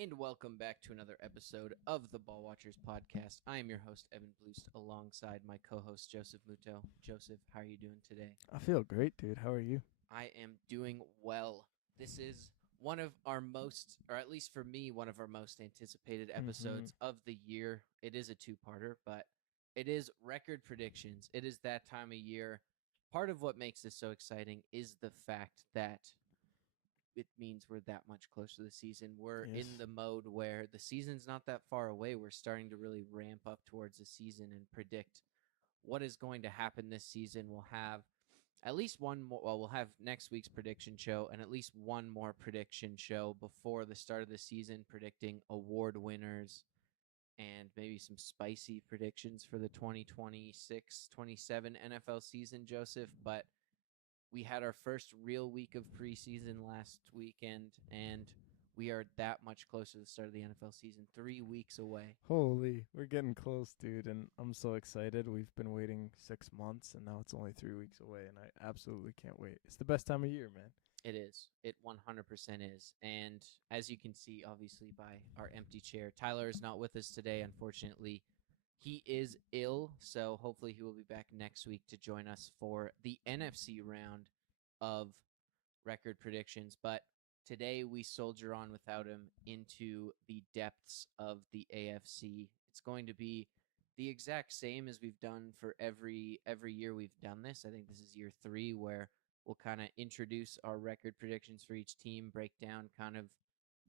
And welcome back to another episode of the Ball Watchers podcast. I am your host, Evan Bloost, alongside my co host, Joseph Muto. Joseph, how are you doing today? I feel great, dude. How are you? I am doing well. This is one of our most, or at least for me, one of our most anticipated Mm-hmm. episodes of the year. It is a two-parter, but it is record predictions. It is that time of year. Part of what makes this so exciting is the fact that it means we're that much closer to the season. We're in Yes. the mode where the season's not that far away. We're starting to really ramp up towards the season and predict what is going to happen this season. We'll have at least one more. Well, we'll have next week's prediction show and at least one more prediction show before the start of the season, predicting award winners and maybe some spicy predictions for the 2026-27 NFL season, Joseph. But we had our first real week of preseason last weekend, and we are that much closer to the start of the NFL season, 3 weeks away. Holy, we're getting close, dude, and I'm so excited. We've been waiting 6 months, and now it's only 3 weeks away, and I absolutely can't wait. It's the best time of year, man. It is. It 100% is. And as you can see, obviously, by our empty chair, Tyler is not with us today, unfortunately. He is ill, so hopefully he will be back next week to join us for the NFC round of record predictions. But today we soldier on without him into the depths of the AFC. It's going to be the exact same as we've done for every year we've done this. I think this is year 3 where we'll kind of introduce our record predictions for each team, break down kind of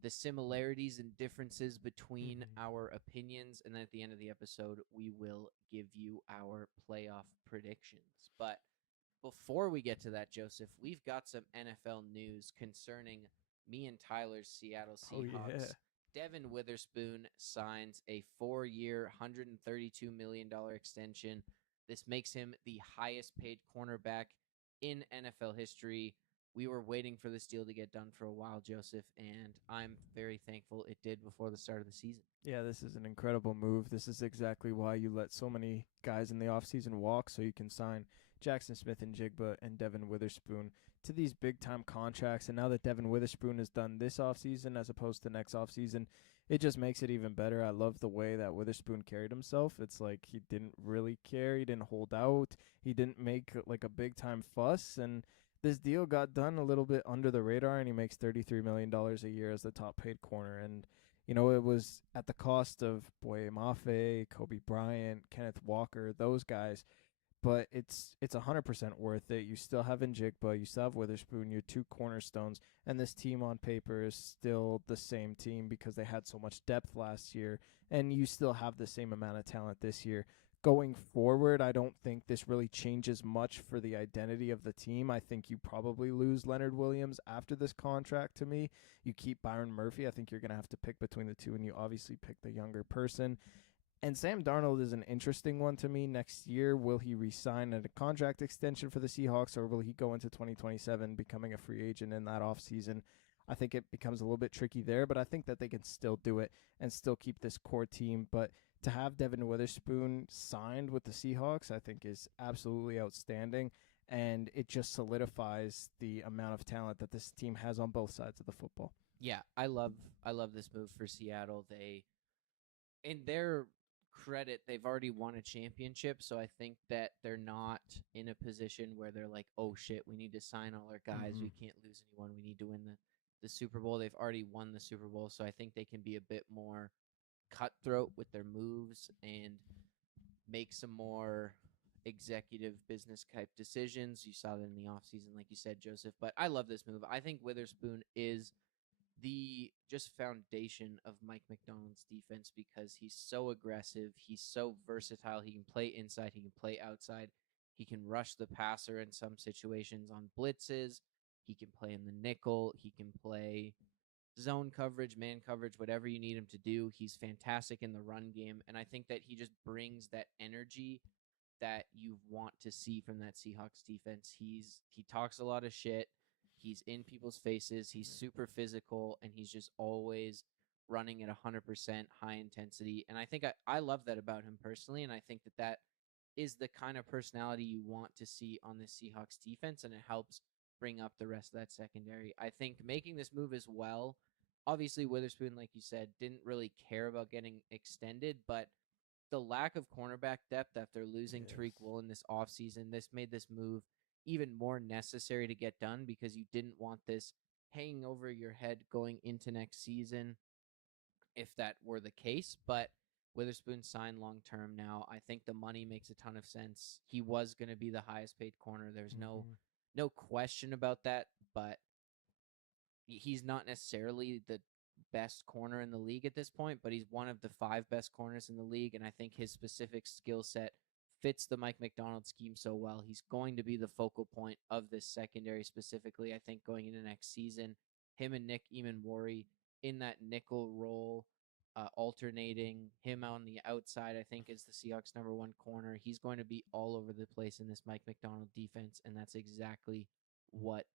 the similarities and differences between Mm-hmm. our opinions, and then at the end of the episode we will give you our playoff predictions. But before we get to that, Joseph, we've got some NFL news concerning me and Tyler's Seattle Oh yeah. Seahawks. Devin Witherspoon signs a 4-year, $132 million extension. This makes him the highest paid cornerback in NFL history. We were waiting for this deal to get done for a while, Joseph, and I'm very thankful it did before the start of the season. Yeah, this is an incredible move. This is exactly why you let so many guys in the offseason walk so you can sign Jackson Smith and Jigba and Devin Witherspoon to these big time contracts. And now that Devin Witherspoon is done this offseason as opposed to next offseason, it just makes it even better. I love the way that Witherspoon carried himself. It's like he didn't really care, he didn't hold out, he didn't make like a big time fuss. And this deal got done a little bit under the radar, and he makes $33 million a year as the top paid corner. And it was at the cost of Boye Mafe, Kobe Bryant, Kenneth Walker, those guys. But it's 100% worth it. You still have Njigba, you still have Witherspoon, your two cornerstones, and this team on paper is still the same team because they had so much depth last year, and you still have the same amount of talent this year. Going forward, I don't think this really changes much for the identity of the team. I think you probably lose Leonard Williams after this contract to me. You keep Byron Murphy. I think you're going to have to pick between the two, and you obviously pick the younger person. And Sam Darnold is an interesting one to me next year. Will he resign at a contract extension for the Seahawks, or will he go into 2027 becoming a free agent in that offseason? I think it becomes a little bit tricky there, but I think that they can still do it and still keep this core team. But to have Devin Witherspoon signed with the Seahawks, I think is absolutely outstanding. And it just solidifies the amount of talent that this team has on both sides of the football. Yeah, I love this move for Seattle. They in their credit, they've already won a championship, so I think that they're not in a position where they're like, "Oh shit, we need to sign all our guys. Mm-hmm. We can't lose anyone. We need to win the Super Bowl." They've already won the Super Bowl, so I think they can be a bit more cutthroat with their moves and make some more executive business type decisions. You saw that in the offseason, like you said, Joseph. But I love this move. I think Witherspoon is the just foundation of Mike McDonald's defense because he's so aggressive. He's so versatile. He can play inside. He can play outside. He can rush the passer in some situations on blitzes. He can play in the nickel. He can play zone coverage, man coverage, whatever you need him to do. He's fantastic in the run game. And I think that he just brings that energy that you want to see from that Seahawks defense. He talks a lot of shit. He's in people's faces. He's super physical, and he's just always running at 100% high intensity. And I think I love that about him personally, and I think that that is the kind of personality you want to see on the Seahawks defense, and it helps bring up the rest of that secondary. I think making this move as well Obviously, Witherspoon, like you said, didn't really care about getting extended, but the lack of cornerback depth after losing Tariq Yes. Woolen this offseason, this made this move even more necessary to get done because you didn't want this hanging over your head going into next season if that were the case. But Witherspoon signed long term now. I think the money makes a ton of sense. He was going to be the highest paid corner. There's Mm-hmm. no question about that, but he's not necessarily the best corner in the league at this point, but he's one of the 5 best corners in the league, and I think his specific skill set fits the Mike McDonald scheme so well. He's going to be the focal point of this secondary specifically, I think, going into next season. Him and Nick Eamon-Wari in that nickel role, alternating him on the outside, I think, is the Seahawks' number 1 corner. He's going to be all over the place in this Mike McDonald defense, and that's exactly what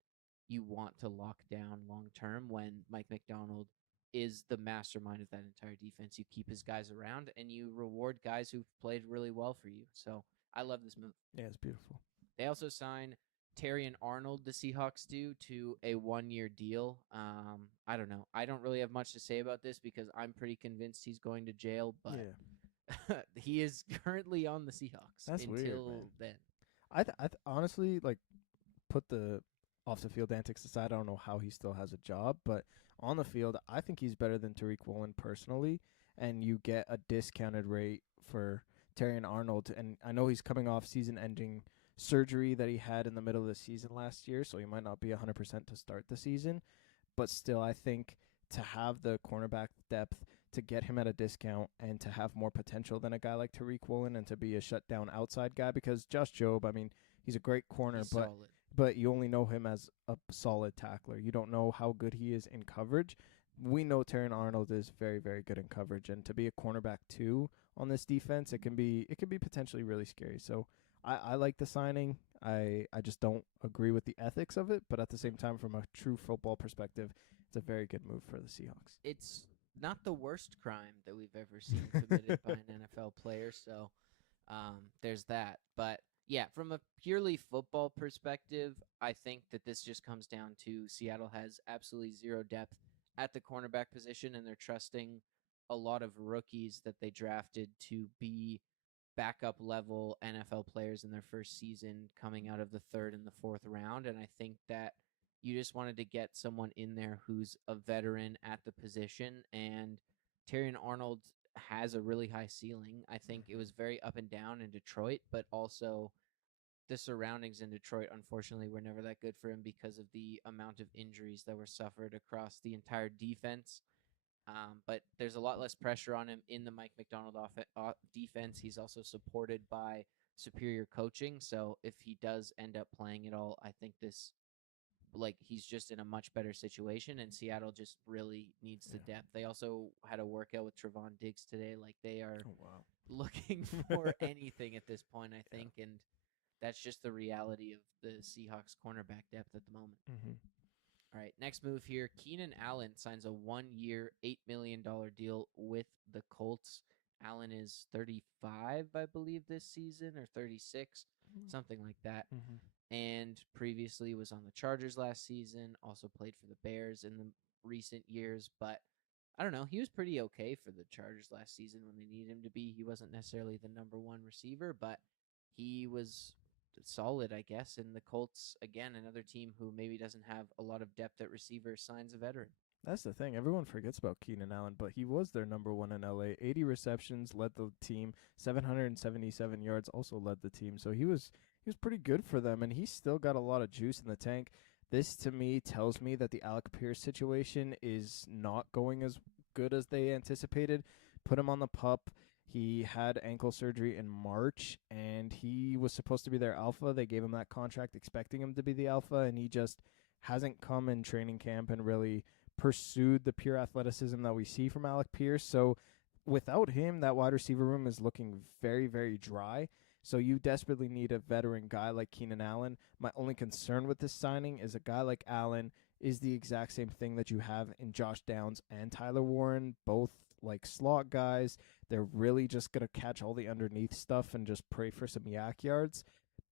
you want to lock down long term when Mike McDonald is the mastermind of that entire defense. You keep his guys around and you reward guys who've played really well for you. So I love this move. Yeah, it's beautiful. They also sign Terry and Arnold, the Seahawks do, to a 1-year deal. I don't know. I don't really have much to say about this because I'm pretty convinced he's going to jail, but he is currently on the Seahawks That's until weird, man. then. I honestly like put the off the field antics aside. I don't know how he still has a job, but on the field, I think he's better than Tariq Woolen personally. And you get a discounted rate for Terry and Arnold. And I know he's coming off season-ending surgery that he had in the middle of the season last year, so he might not be 100% to start the season. But still, I think to have the cornerback depth to get him at a discount and to have more potential than a guy like Tariq Woolen and to be a shutdown outside guy, because Josh Jobe, I mean, he's a great corner, He's but solid. but you only know him as a solid tackler. You don't know how good he is in coverage. We know Terran Arnold is very, very good in coverage, and to be a cornerback too on this defense, it can be potentially really scary. So I like the signing. I just don't agree with the ethics of it, but at the same time, from a true football perspective, it's a very good move for the Seahawks. It's not the worst crime that we've ever seen committed by an NFL player, so there's that. But yeah, from a purely football perspective, I think that this just comes down to Seattle has absolutely zero depth at the cornerback position, and they're trusting a lot of rookies that they drafted to be backup level NFL players in their first season coming out of the 3rd and the 4th round. And I think that you just wanted to get someone in there who's a veteran at the position. And Terrion Arnold has a really high ceiling. I think it was very up and down in Detroit, but also the surroundings in Detroit, unfortunately, were never that good for him because of the amount of injuries that were suffered across the entire defense. But there's a lot less pressure on him in the Mike McDonald defense. He's also supported by superior coaching. So if he does end up playing it all, I think this, like, he's just in a much better situation, and Seattle just really needs the depth. They also had a workout with Trevon Diggs today. Like, they are looking for anything at this point, I think, and that's just the reality of the Seahawks cornerback depth at the moment. Mm-hmm. All right, next move here. Keenan Allen signs a 1-year, $8 million deal with the Colts. Allen is 35, I believe, this season, or 36, something like that. Mm-hmm. And previously was on the Chargers last season, also played for the Bears in the recent years. But I don't know. He was pretty okay for the Chargers last season when they needed him to be. He wasn't necessarily the number 1 receiver, but he was solid, I guess. And the Colts, again, another team who maybe doesn't have a lot of depth at receiver, signs a veteran. That's the thing. Everyone forgets about Keenan Allen, but he was their number 1 in LA. 80 receptions, led the team. 777 yards, also led the team. So he was pretty good for them, and he's still got a lot of juice in the tank. This, to me, tells me that the Alec Pierce situation is not going as good as they anticipated. Put him on the pup. He had ankle surgery in March, and he was supposed to be their alpha. They gave him that contract expecting him to be the alpha, and he just hasn't come in training camp and really pursued the pure athleticism that we see from Alec Pierce. So without him, that wide receiver room is looking very, very dry. So you desperately need a veteran guy like Keenan Allen. My only concern with this signing is a guy like Allen is the exact same thing that you have in Josh Downs and Tyler Warren, both like slot guys. They're really just going to catch all the underneath stuff and just pray for some yak yards.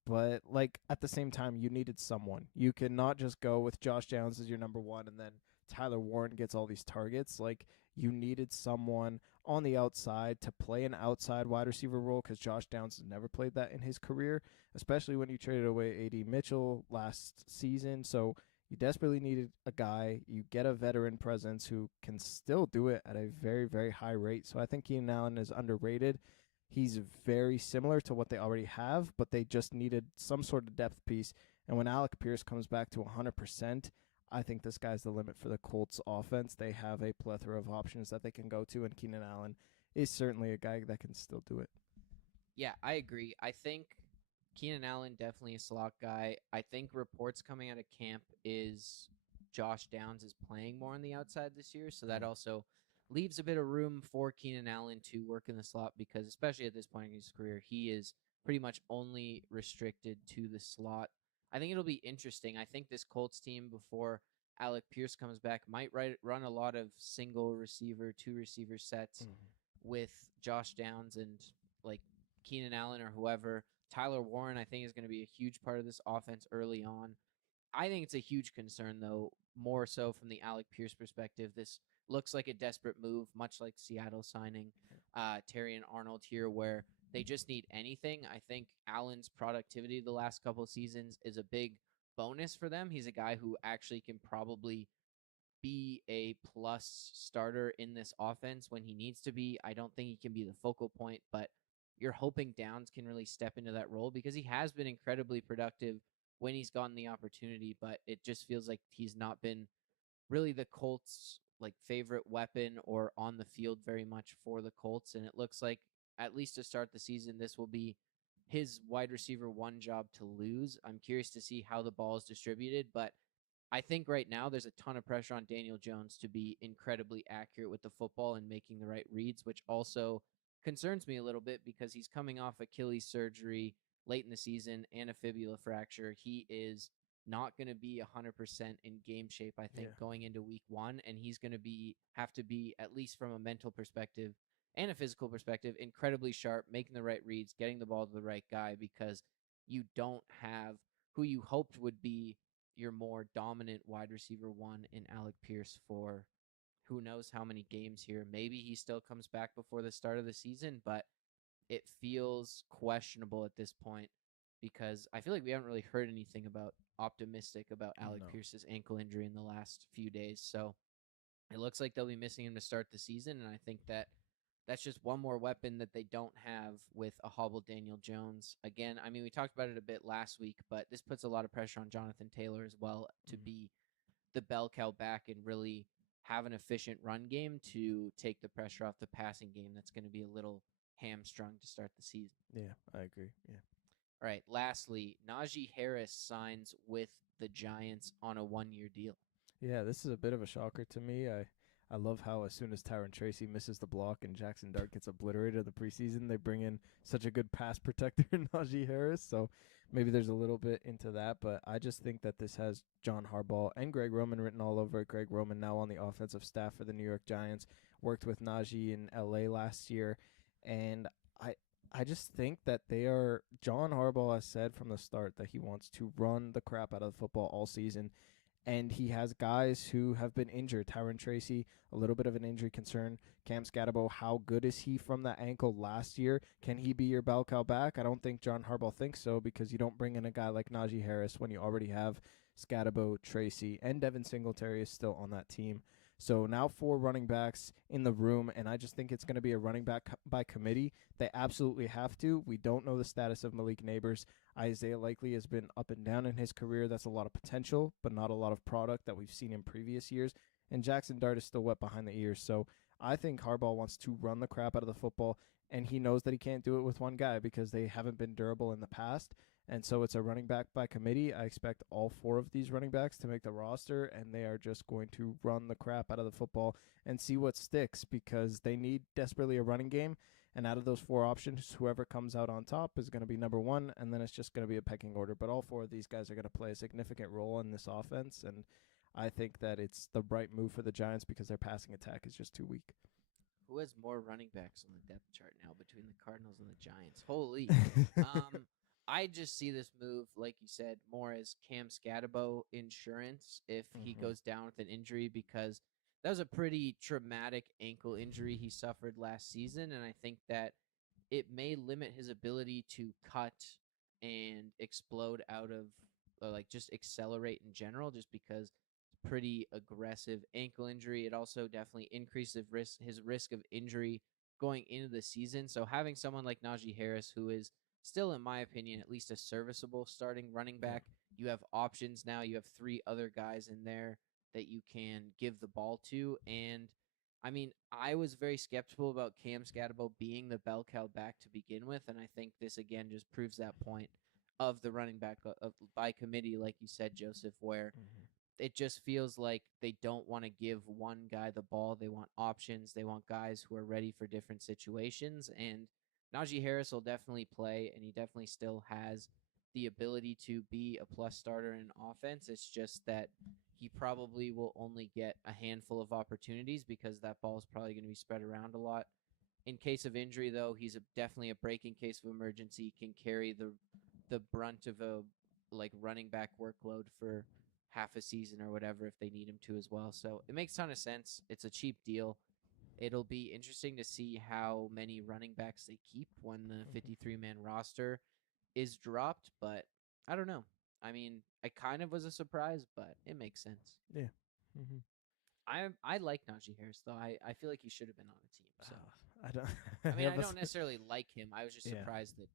But, like, at the same time, you needed someone. You cannot just go with Josh Downs as your number 1 and then Tyler Warren gets all these targets. Like, you needed someone on the outside to play an outside wide receiver role because Josh Downs has never played that in his career, especially when you traded away A.D. Mitchell last season. So you desperately needed a guy. You get a veteran presence who can still do it at a very, very high rate. So I think Keenan Allen is underrated. He's very similar to what they already have, but they just needed some sort of depth piece. And when Alec Pierce comes back to 100%, I think this guy's the limit for the Colts offense. They have a plethora of options that they can go to, and Keenan Allen is certainly a guy that can still do it. Yeah, I agree. I think Keenan Allen definitely a slot guy. I think reports coming out of camp is Josh Downs is playing more on the outside this year, so that also leaves a bit of room for Keenan Allen to work in the slot because especially at this point in his career, he is pretty much only restricted to the slot. I think it'll be interesting. I think this Colts team before Alec Pierce comes back might run a lot of single receiver, two receiver sets with Josh Downs and like Keenan Allen or whoever. Tyler Warren, I think, is going to be a huge part of this offense early on. I think it's a huge concern, though, more so from the Alec Pierce perspective. This looks like a desperate move, much like Seattle signing Terry and Arnold here, where they just need anything. I think Allen's productivity the last couple of seasons is a big bonus for them. He's a guy who actually can probably be a plus starter in this offense when he needs to be. I don't think he can be the focal point, but you're hoping Downs can really step into that role because he has been incredibly productive when he's gotten the opportunity, but it just feels like he's not been really the Colts' like favorite weapon or on the field very much for the Colts. And it looks like at least to start the season, this will be his wide receiver one job to lose. I'm curious to see how the ball is distributed, but I think right now there's a ton of pressure on Daniel Jones to be incredibly accurate with the football and making the right reads, which also concerns me a little bit because he's coming off Achilles surgery late in the season and a fibula fracture. He is not going to be 100% in game shape, I think, going into week one, and he's going to have to be, at least from a mental perspective and a physical perspective, incredibly sharp, making the right reads, getting the ball to the right guy because you don't have who you hoped would be your more dominant wide receiver one in Alec Pierce for who knows how many games here. Maybe he still comes back before the start of the season, but it feels questionable at this point because I feel like we haven't really heard anything optimistic about Alec Pierce's ankle injury in the last few days. So it looks like they'll be missing him to start the season, and I think that's just one more weapon that they don't have with a hobbled Daniel Jones. Again, I mean, we talked about it a bit last week, but this puts a lot of pressure on Jonathan Taylor as well to be the bell cow back and really have an efficient run game to take the pressure off the passing game. That's going to be a little hamstrung to start the season. Yeah, I agree. Yeah. All right. Lastly, Najee Harris signs with the Giants on a 1-year deal. Yeah, this is a bit of a shocker to me. I love how as soon as Tyron Tracy misses the block and Jackson Dart gets obliterated in the preseason, they bring in such a good pass protector in Najee Harris. So maybe there's a little bit into that, but I just think that this has John Harbaugh and Greg Roman written all over it. Greg Roman now on the offensive staff for the New York Giants, worked with Najee in LA last year, and I just think that John Harbaugh has said from the start that he wants to run the crap out of the football all season. And he has guys who have been injured. Tyron Tracy, a little bit of an injury concern. Cam Scatterbo, how good is he from that ankle last year? Can he be your bell cow back? I don't think John Harbaugh thinks so because you don't bring in a guy like Najee Harris when you already have Scatterbo, Tracy, and Devin Singletary is still on that team. So now 4 running backs in the room, and I just think it's going to be a running back by committee. They absolutely have to. We don't know the status of Malik Neighbors. Isaiah Likely has been up and down in his career. That's a lot of potential, but not a lot of product that we've seen in previous years. And Jackson Dart is still wet behind the ears. So I think Harbaugh wants to run the crap out of the football, and he knows that he can't do it with one guy because they haven't been durable in the past. And so it's a running back by committee. I expect all 4 of these running backs to make the roster, and they are just going to run the crap out of the football and see what sticks because they need desperately a running game. And out of those 4 options, whoever comes out on top is going to be number 1, and then it's just going to be a pecking order. But all 4 of these guys are going to play a significant role in this offense, and I think that it's the right move for the Giants because their passing attack is just too weak. Who has more running backs on the depth chart now between the Cardinals and the Giants? Holy. I just see this move, like you said, more as Cam Scatabo insurance if he Mm-hmm. goes down with an injury, because that was a pretty traumatic ankle injury he suffered last season, and I think that it may limit his ability to cut and explode out of, or like just accelerate in general, just because it's pretty aggressive ankle injury. It also definitely increases his risk of injury going into the season. So having someone like Najee Harris, who is still, in my opinion, at least a serviceable starting running Yeah. back, you have options now. You have three other guys in there that you can give the ball to, and I mean, I was very skeptical about Cam Scatabo being the bell cow back to begin with, and I think this again just proves that point of the running back by committee, like you said, Joseph, where Mm-hmm. it just feels like they don't want to give one guy the ball. They want options. They want guys who are ready for different situations. And Najee Harris will definitely play, and he definitely still has the ability to be a plus starter in offense. It's just that he probably will only get a handful of opportunities because that ball is probably going to be spread around a lot. In case of injury, though, he's definitely a breaking case of emergency. Can carry the brunt of a like running back workload for half a season or whatever if they need him to as well. So it makes a ton of sense. It's a cheap deal. It'll be interesting to see how many running backs they keep when the Mm-hmm. 53-man roster is dropped, but I don't know. I mean, I kind of was a surprise, but it makes sense. Yeah. Mm-hmm. I like Najee Harris though. I feel like he should have been on a team. So I don't. I mean, Yeah, I don't necessarily like him. I was just yeah. surprised that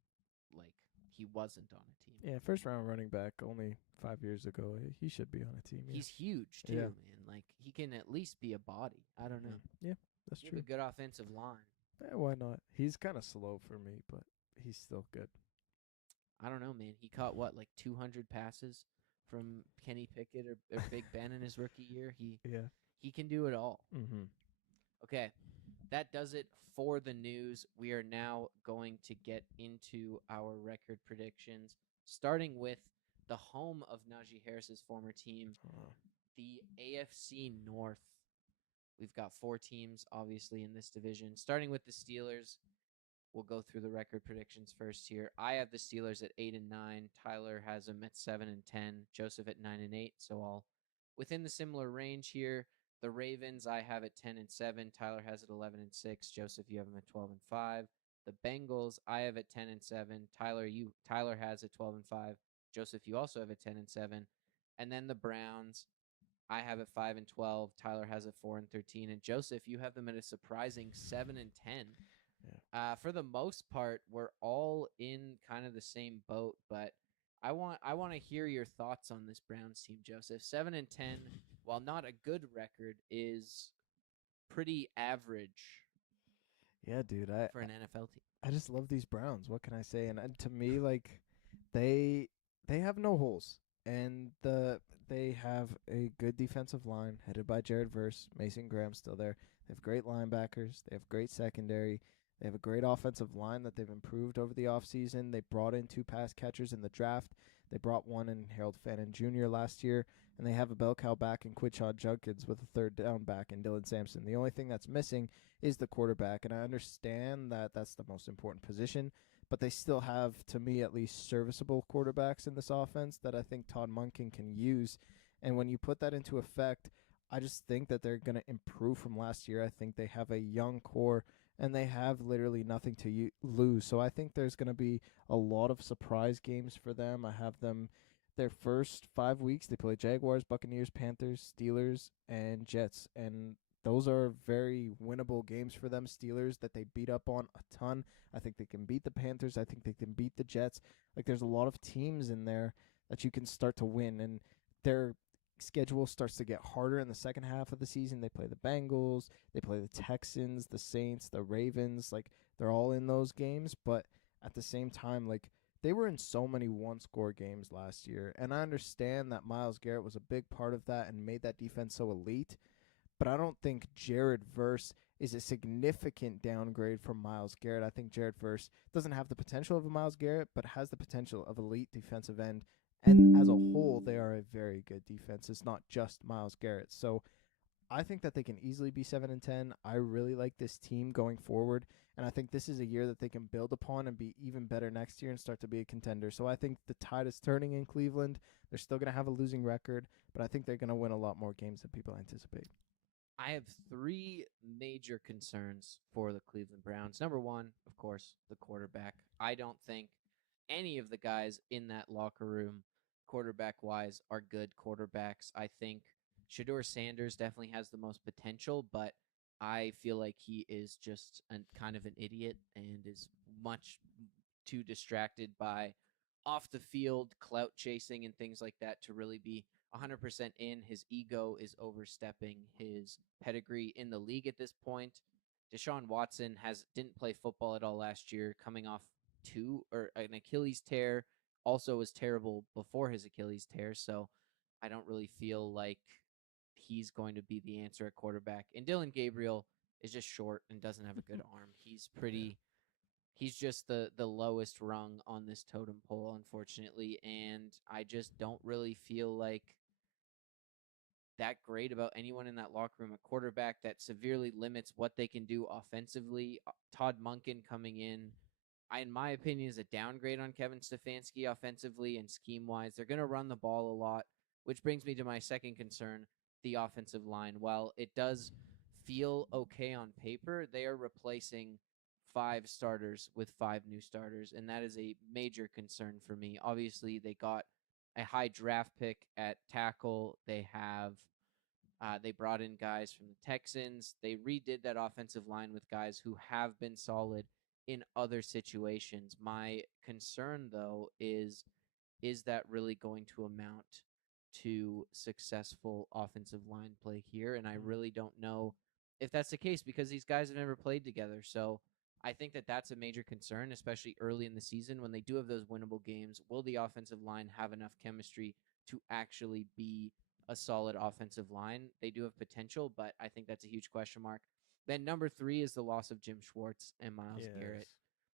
like he wasn't on a team. Yeah, first round running back only 5 years ago. He should be on a team. Yeah. He's huge too, Yeah. man. Like he can at least be a body. I don't know. Yeah, that's You have true. a good offensive line. Yeah, why not? He's kind of slow for me, but he's still good. I don't know, man. He caught what, like 200 passes from Kenny Pickett or Big Ben in his rookie year. Yeah. He can do it all. Mm-hmm. Okay, that does it for the news. We are now going to get into our record predictions, starting with the home of Najee Harris's former team, the AFC North. We've got four teams, obviously, in this division, starting with the Steelers. We'll go through the record predictions first here. I have the Steelers at 8-9. Tyler has them at 7-10. Joseph at 9-8. So all within the similar range here. The Ravens I have at 10-7. Tyler has it 11-6. Joseph, you have them at 12-5. The Bengals I have at 10-7. Tyler has at 12-5. Joseph, you also have at 10-7. And then the Browns I have it 5-12. Tyler has it 4-13, and Joseph, you have them at a surprising 7-10. Yeah. For the most part, we're all in kind of the same boat, but I want to hear your thoughts on this Browns team, Joseph. 7-10, while not a good record, is pretty average Yeah, dude. I for an NFL team. I just love these Browns. What can I say? And to me, like they they have no holes, and they have a good defensive line headed by Jared Verse. Mason Graham's still there. They have great linebackers. They have great secondary. They have a great offensive line that they've improved over the offseason. They brought in two pass catchers in the draft. They brought one in Harold Fannin Jr. last year, and they have a bell cow back in Quidshot Judkins with a third down back in Dylan Sampson. The only thing that's missing is the quarterback, and I understand that that's the most important position, but they still have, to me at least, serviceable quarterbacks in this offense that I think Todd Monken can use. And when you put that into effect, I just think that they're going to improve from last year. I think they have a young core, and they have literally nothing to lose. So I think there's going to be a lot of surprise games for them. I have them their first 5 weeks. They play Jaguars, Buccaneers, Panthers, Steelers, and Jets. And those are very winnable games for them. Steelers that they beat up on a ton. I think they can beat the Panthers. I think they can beat the Jets. Like, there's a lot of teams in there that you can start to win, and their schedule starts to get harder in the second half of the season. They play the Bengals, they play the Texans, the Saints, the Ravens. Like, they're all in those games, but at the same time, like, they were in so many one-score games last year, and I understand that Myles Garrett was a big part of that and made that defense so elite, but I don't think Jared Verse is a significant downgrade from Myles Garrett. I think Jared Verse doesn't have the potential of a Myles Garrett, but has the potential of elite defensive end. And as a whole, they are a very good defense. It's not just Myles Garrett. So I think that they can easily be 7-10. I really like this team going forward, and I think this is a year that they can build upon and be even better next year and start to be a contender. So I think the tide is turning in Cleveland. They're still going to have a losing record, but I think they're going to win a lot more games than people anticipate. I have three major concerns for the Cleveland Browns. Number one, of course, the quarterback. I don't think any of the guys in that locker room, quarterback wise, are good quarterbacks. I think Shador Sanders definitely has the most potential, but I feel like he is just kind of an idiot and is much too distracted by off the field clout chasing and things like that to really be 100% in. His ego is overstepping his pedigree in the league at this point. Deshaun Watson didn't play football at all last year, coming off an Achilles tear. Also was terrible before his Achilles tear, so I don't really feel like he's going to be the answer at quarterback. And Dylan Gabriel is just short and doesn't have a good arm. He's just the lowest rung on this totem pole, unfortunately, and I just don't really feel like that great about anyone in that locker room. A quarterback that severely limits what they can do offensively. Todd Monken coming in my opinion, is a downgrade on Kevin Stefanski offensively and scheme wise. They're going to run the ball a lot, which brings me to my second concern, the offensive line. While it does feel okay on paper, they are replacing 5 starters with 5 new starters, and that is a major concern for me. Obviously, they got a high draft pick at tackle. They brought in guys from the Texans. They redid that offensive line with guys who have been solid in other situations. My concern, though, is that really going to amount to successful offensive line play here? And I really don't know if that's the case because these guys have never played together. So I think that that's a major concern, especially early in the season when they do have those winnable games. Will the offensive line have enough chemistry to actually be a solid offensive line? They do have potential, but I think that's a huge question mark. Then number 3 is the loss of Jim Schwartz and Miles Garrett.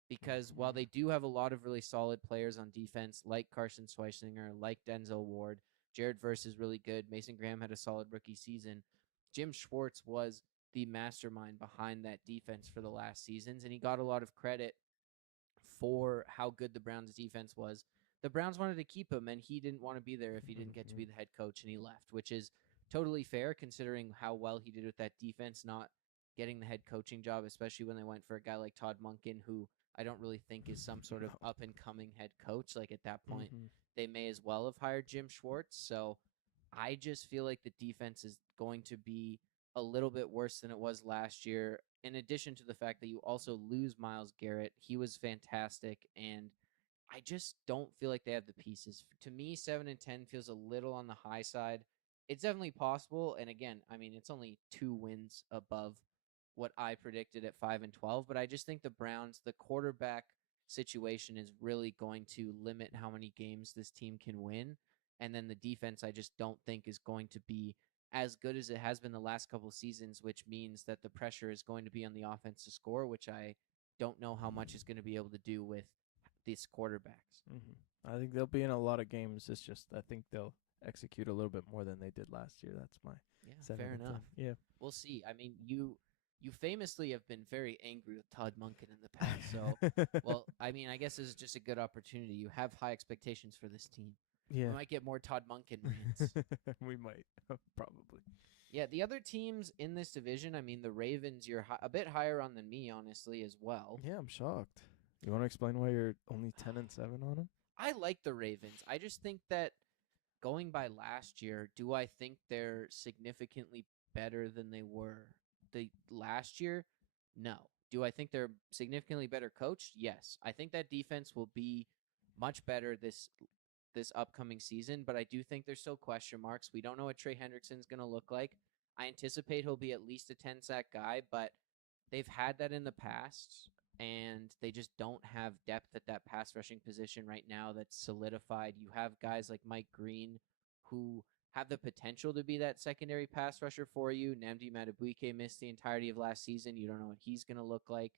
Because while they do have a lot of really solid players on defense, like Carson Schweissinger, like Denzel Ward, Jared Verse is really good. Mason Graham had a solid rookie season. Jim Schwartz was the mastermind behind that defense for the last seasons, and he got a lot of credit for how good the Browns' defense was. The Browns wanted to keep him, and he didn't want to be there if he didn't get to be the head coach, and he left, which is totally fair considering how well he did with that defense, not getting the head coaching job, especially when they went for a guy like Todd Monken, who I don't really think is some sort of up and coming head coach. Like at that point, they may as well have hired Jim Schwartz. So I just feel like the defense is going to be a little bit worse than it was last year. In addition to the fact that you also lose Miles Garrett, he was fantastic, and I just don't feel like they have the pieces. To me, 7-10 feels a little on the high side. It's definitely possible, and again, I mean, it's only 2 wins above what I predicted at 5-12. But I just think the Browns, the quarterback situation is really going to limit how many games this team can win, and then the defense I just don't think is going to be as good as it has been the last couple of seasons, which means that the pressure is going to be on the offense to score, which I don't know how much is going to be able to do with these quarterbacks. I think they'll be in a lot of games. It's just I think they'll execute a little bit more than they did last year. That's my fair enough. Yeah, we'll see. I mean, you famously have been very angry with Todd Monken in the past. So, well, I mean, I guess this is just a good opportunity. You have high expectations for this team. Yeah, we might get more Todd Monken rants. We might probably. Yeah, the other teams in this division, I mean, the Ravens, you're a bit higher on than me, honestly, as well. Yeah, I'm shocked. You want to explain why you're only 10-7 on them? I like the Ravens. I just think that going by last year, do I think they're significantly better than they were the last year? No. Do I think they're significantly better coached? Yes. I think that defense will be much better this upcoming season, but I do think there's still question marks. We don't know what Trey Hendrickson's going to look like. I anticipate he'll be at least a 10-sack guy, but they've had that in the past, and they just don't have depth at that pass rushing position right now that's solidified. You have guys like Mike Green who have the potential to be that secondary pass rusher for you. Nnamdi Madubuike missed the entirety of last season. You don't know what he's going to look like.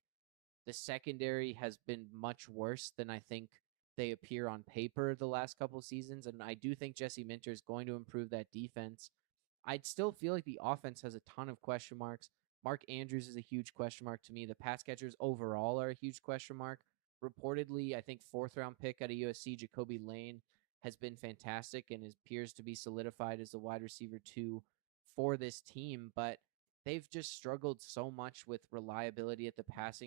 The secondary has been much worse than I think they appear on paper the last couple seasons, and I do think Jesse Minter is going to improve that defense. I'd still feel like the offense has a ton of question marks. Mark Andrews is a huge question mark to me. The pass catchers overall are a huge question mark. Reportedly, I think fourth round pick out of USC, Jacoby Lane, has been fantastic and appears to be solidified as the wide receiver 2 for this team, but they've just struggled so much with reliability at the pass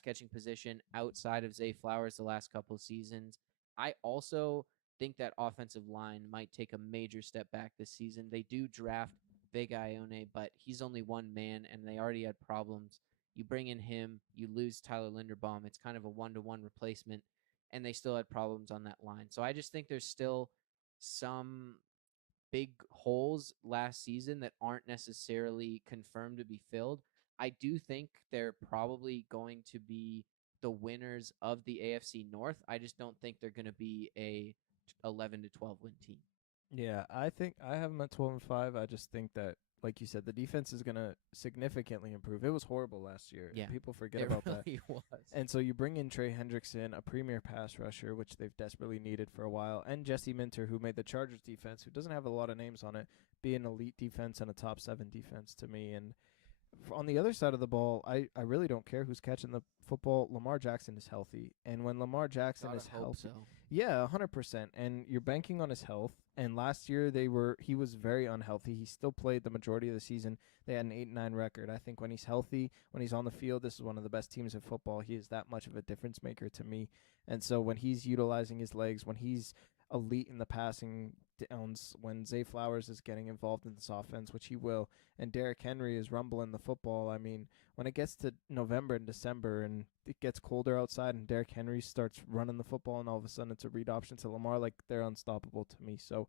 catching position outside of Zay Flowers the last couple of seasons. I also think that offensive line might take a major step back this season. They do draft Big Ione, but he's only one man, and they already had problems. You bring in him, you lose Tyler Linderbaum. It's kind of a 1-to-1 replacement, and they still had problems on that line. So I just think there's still some big holes last season that aren't necessarily confirmed to be filled. I do think they're probably going to be the winners of the AFC North. I just don't think they're going to be a 11 to 12 win team. Yeah, I think I have them at 12-5. I just think that, like you said, the defense is going to significantly improve. It was horrible last year. Yeah, and people forget it about that. really was. And so you bring in Trey Hendrickson, a premier pass rusher, which they've desperately needed for a while, and Jesse Minter, who made the Chargers defense, who doesn't have a lot of names on it, be an elite defense and a top 7 defense to me. And on the other side of the ball, I really don't care who's catching the football. Lamar Jackson is healthy. And when Lamar Jackson Gotta is hope healthy, so. yeah, 100%. And you're banking on his health. And last year he was very unhealthy. He still played the majority of the season. They had an 8-9 record. I think when he's healthy, when he's on the field, this is one of the best teams in football. He is that much of a difference maker to me. And so when he's utilizing his legs, when he's elite in the passing downs, when Zay Flowers is getting involved in this offense, which he will, and Derrick Henry is rumbling the football, I mean, when it gets to November and December and it gets colder outside and Derrick Henry starts running the football and all of a sudden it's a read option to Lamar, like, they're unstoppable to me. So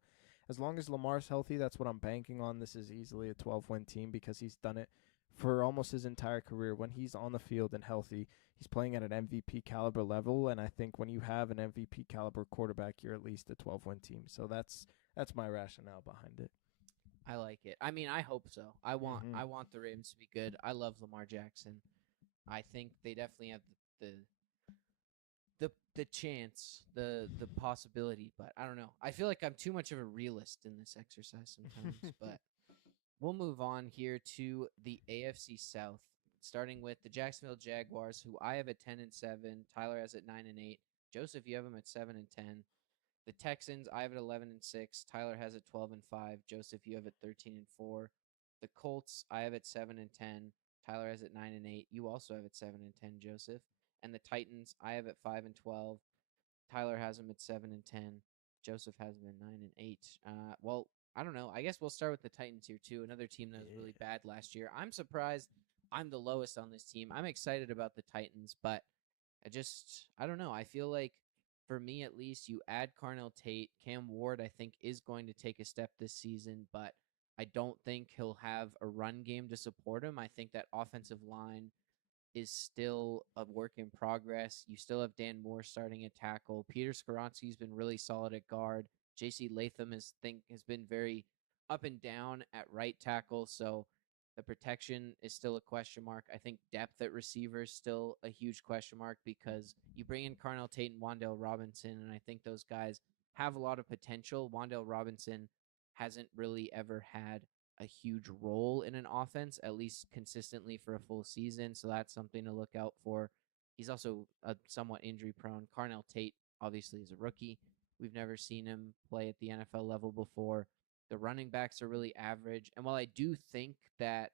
as long as Lamar's healthy, that's what I'm banking on. This is easily a 12-win team because he's done it for almost his entire career. When he's on the field and healthy, he's playing at an MVP caliber level, and I think when you have an MVP caliber quarterback, you're at least a 12-win team. So that's my rationale behind it. I like it. I mean, I hope so. I want the Ravens to be good. I love Lamar Jackson. I think they definitely have the chance, the possibility, but I don't know. I feel like I'm too much of a realist in this exercise sometimes, but we'll move on here to the AFC South, starting with the Jacksonville Jaguars, who I have at 10-7. Tyler has at 9-8. Joseph, you have them at 7-10. The Texans, I have at 11-6. Tyler has at 12-5. Joseph, you have at 13-4. The Colts, I have at 7-10. Tyler has at 9-8. You also have at 7-10, Joseph. And the Titans, I have at 5-12. Tyler has them at 7-10. Joseph has them at 9-8. Well, I don't know. I guess we'll start with the Titans here too. Another team that was really bad last year. I'm surprised I'm the lowest on this team. I'm excited about the Titans, but I don't know. I feel like for me at least, you add Carnell Tate. Cam Ward, I think, is going to take a step this season, but I don't think he'll have a run game to support him. I think that offensive line is still a work in progress. You still have Dan Moore starting at tackle. Peter Skoronski's been really solid at guard. J.C. Latham has been very up and down at right tackle, so the protection is still a question mark. I think depth at receiver is still a huge question mark because you bring in Carnell Tate and Wan'Dale Robinson, and I think those guys have a lot of potential. Wan'Dale Robinson hasn't really ever had a huge role in an offense, at least consistently for a full season. So that's something to look out for. He's also somewhat injury prone. Carnell Tate obviously is a rookie. We've never seen him play at the NFL level before. The running backs are really average. And while I do think that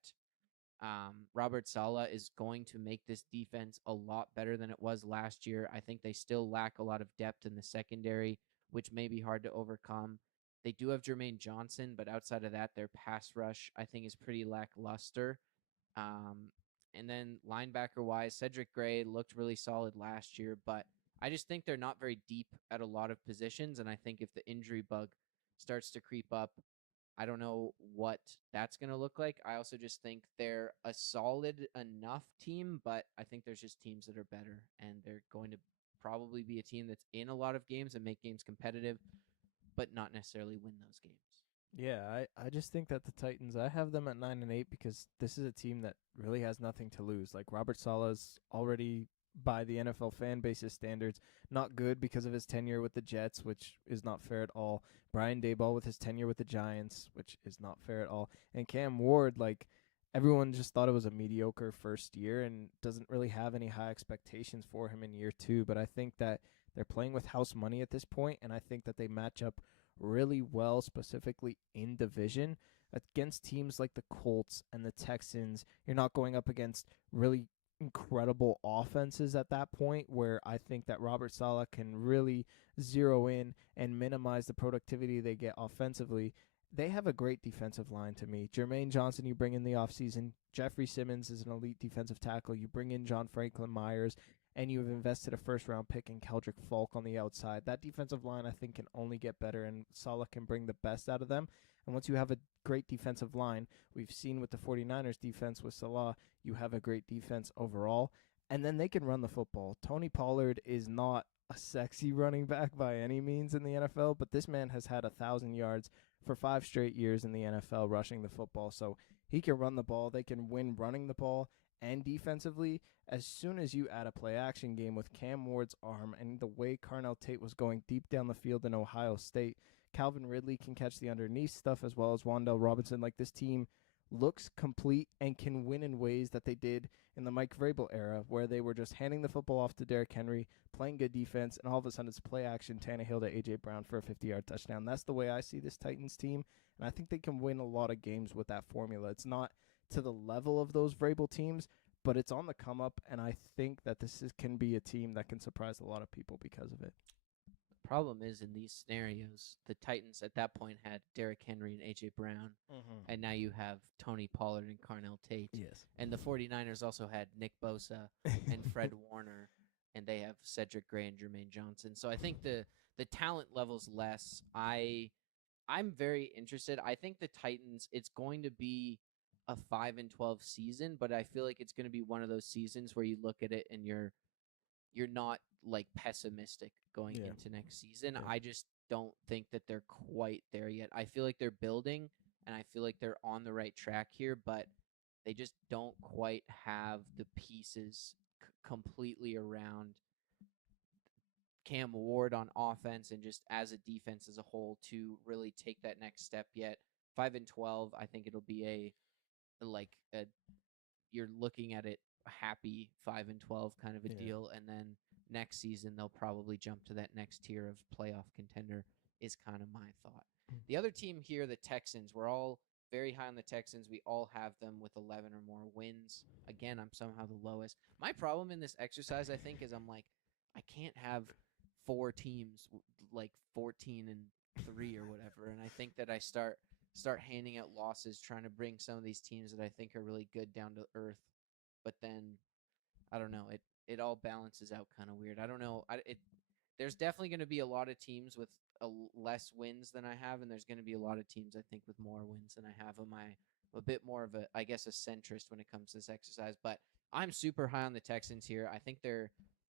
Robert Saleh is going to make this defense a lot better than it was last year, I think they still lack a lot of depth in the secondary, which may be hard to overcome. They do have Jermaine Johnson, but outside of that, their pass rush, I think, is pretty lackluster. And then linebacker-wise, Cedric Gray looked really solid last year, but I just think they're not very deep at a lot of positions, and I think if the injury bug starts to creep up, I don't know what that's going to look like. I also just think they're a solid enough team, but I think there's just teams that are better, and they're going to probably be a team that's in a lot of games and make games competitive, but not necessarily win those games. Yeah, I just think that the Titans, I have them at 9-8 because this is a team that really has nothing to lose. Like, Robert Sala's already by the NFL fan base's standards. Not good because of his tenure with the Jets, which is not fair at all. Brian Daboll with his tenure with the Giants, which is not fair at all. And Cam Ward, like, everyone just thought it was a mediocre first year and doesn't really have any high expectations for him in year two. But I think that they're playing with house money at this point, and I think that they match up really well, specifically in division against teams like the Colts and the Texans. You're not going up against really incredible offenses at that point, where I think that Robert Saleh can really zero in and minimize the productivity they get offensively. They have a great defensive line to me. Jermaine Johnson, you bring in the offseason. Jeffrey Simmons is an elite defensive tackle. You bring in John Franklin Myers, and you have invested a first-round pick in Keldrick Falk on the outside. That defensive line, I think, can only get better, and Saleh can bring the best out of them. And once you have a great defensive line, we've seen with the 49ers defense with Salah, you have a great defense overall. And then they can run the football. Tony Pollard is not a sexy running back by any means in the NFL, but this man has had 1,000 yards for 5 straight years in the NFL rushing the football. So he can run the ball. They can win running the ball and defensively. As soon as you add a play action game with Cam Ward's arm and the way Carnell Tate was going deep down the field in Ohio State, Calvin Ridley can catch the underneath stuff as well as Wan'Dale Robinson. Like, this team looks complete and can win in ways that they did in the Mike Vrabel era, where they were just handing the football off to Derrick Henry, playing good defense, and all of a sudden it's play action, Tannehill to A.J. Brown for a 50-yard touchdown. That's the way I see this Titans team, and I think they can win a lot of games with that formula. It's not to the level of those Vrabel teams, but it's on the come up, and I think that can be a team that can surprise a lot of people because of it. Problem is, in these scenarios, the Titans at that point had Derrick Henry and A.J. Brown, and now you have Tony Pollard and Carnell Tate. Yes. And the 49ers also had Nick Bosa and Fred Warner, and they have Cedric Gray and Jermaine Johnson. So I think the talent level's less. I'm very interested. I think the Titans, it's going to be a 5-12 season, but I feel like it's going to be one of those seasons where you look at it and you're not like pessimistic going into next season. I just don't think that they're quite there yet. I feel like they're building, and I feel like they're on the right track here, but they just don't quite have the pieces completely around Cam Ward on offense and just as a defense as a whole to really take that next step yet. 5-12, I think it'll be you're looking at it happy 5-12 kind of a deal, and then next season they'll probably jump to that next tier of playoff contender is kind of my thought. The other team here, the Texans, we're all very high on the Texans. We all have them with 11 or more wins. Again, I'm somehow the lowest. My problem in this exercise, I think, is I'm like, I can't have 4 teams like 14-3 or whatever, and I think that I start handing out losses, trying to bring some of these teams that I think are really good down to earth. But then, I don't know, it all balances out kind of weird. I don't know. There's definitely going to be a lot of teams with less wins than I have, and there's going to be a lot of teams, I think, with more wins than I have. I'm a bit more of a centrist when it comes to this exercise. But I'm super high on the Texans here. I think they're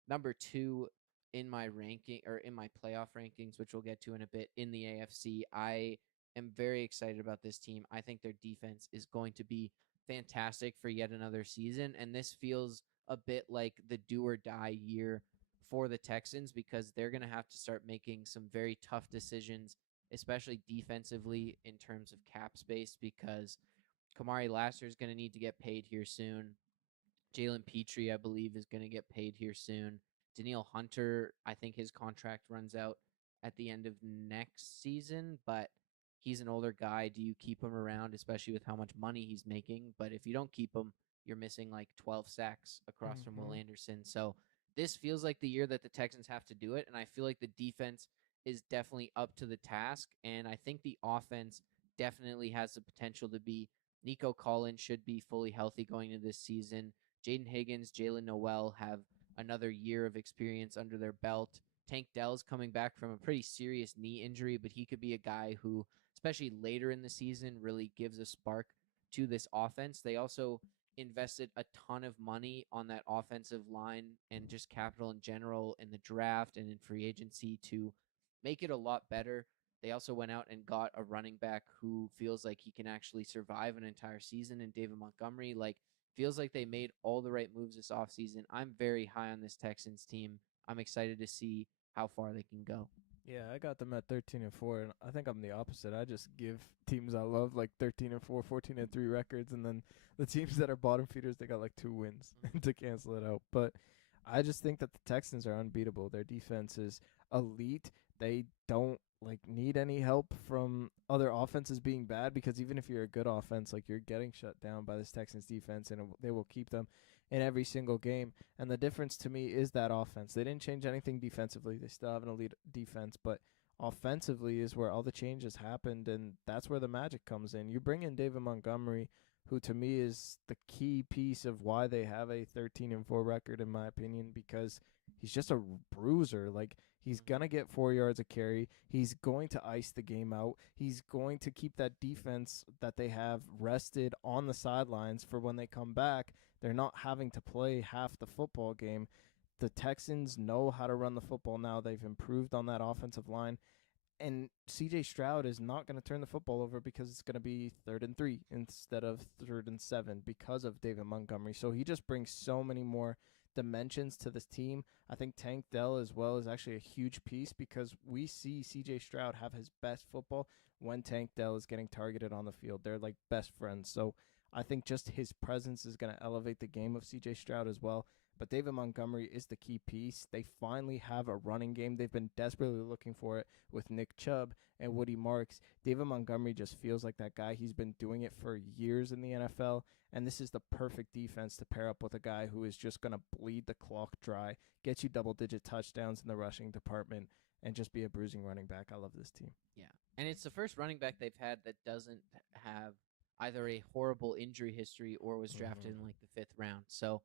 number 2 in my ranking, or in my playoff rankings, which we'll get to in a bit, in the AFC. I am very excited about this team. I think their defense is going to be fantastic for yet another season, and this feels a bit like the do or die year for the Texans, because they're going to have to start making some very tough decisions, especially defensively in terms of cap space, because Kamari Lassiter is going to need to get paid here soon. Jalen Petrie, I believe, is going to get paid here soon. Danielle Hunter, I think his contract runs out at the end of next season, but he's an older guy. Do you keep him around, especially with how much money he's making? But if you don't keep him, you're missing like 12 sacks across from Will Anderson. So this feels like the year that the Texans have to do it, and I feel like the defense is definitely up to the task, and I think the offense definitely has the potential to be. Nico Collins should be fully healthy going into this season. Jaden Higgins, Jalen Noel have another year of experience under their belt. Tank Dell's coming back from a pretty serious knee injury, but he could be a guy who, especially later in the season, really gives a spark to this offense. They also invested a ton of money on that offensive line and just capital in general in the draft and in free agency to make it a lot better. They also went out and got a running back who feels like he can actually survive an entire season in David Montgomery. Like, Feels like they made all the right moves this offseason. I'm very high on this Texans team. I'm excited to see how far they can go. Yeah, I got them at 13-4, and I think I'm the opposite. I just give teams I love like 13-4, 14-3 records, and then the teams that are bottom feeders, they got like 2 wins to cancel it out. But I just think that the Texans are unbeatable. Their defense is elite. They don't like need any help from other offenses being bad, because even if you're a good offense, like, you're getting shut down by this Texans defense, and they will keep them in every single game. And the difference to me is that offense. They didn't change anything defensively. They still have an elite defense, but offensively is where all the changes happened, and that's where the magic comes in. You bring in David Montgomery, who to me is the key piece of why they have a 13-4 record, in my opinion, because he's just a bruiser. Like, he's going to get 4 yards a carry. He's going to ice the game out. He's going to keep that defense that they have rested on the sidelines for when they come back. They're not having to play half the football game. The Texans know how to run the football now. They've improved on that offensive line. And C.J. Stroud is not going to turn the football over, because it's going to be 3rd and 3 instead of 3rd and 7 because of David Montgomery. So he just brings so many more dimensions to this team. I think Tank Dell as well is actually a huge piece, because we see C.J. Stroud have his best football when Tank Dell is getting targeted on the field. They're like best friends. So I think just his presence is going to elevate the game of C.J. Stroud as well. But David Montgomery is the key piece. They finally have a running game. They've been desperately looking for it with Nick Chubb and Woody Marks. David Montgomery just feels like that guy. He's been doing it for years in the NFL, and this is the perfect defense to pair up with a guy who is just going to bleed the clock dry, get you double-digit touchdowns in the rushing department, and just be a bruising running back. I love this team. Yeah. And it's the first running back they've had that doesn't have either a horrible injury history or was drafted in like the 5th round. So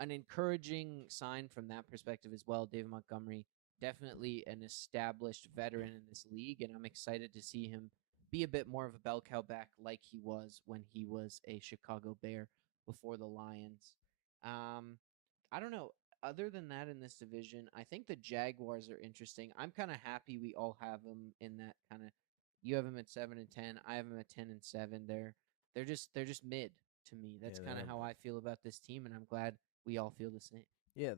an encouraging sign from that perspective as well. David Montgomery, definitely an established veteran in this league, and I'm excited to see him be a bit more of a bell cow back like he was when he was a Chicago Bear before the Lions. I don't know. Other than that, in this division, I think the Jaguars are interesting. I'm kind of happy we all have them in that kind of. You have them at 7-10. I have them at 10-7. They're just mid to me. That's kind of how I feel about this team, and I'm glad we all feel the same. Yeah,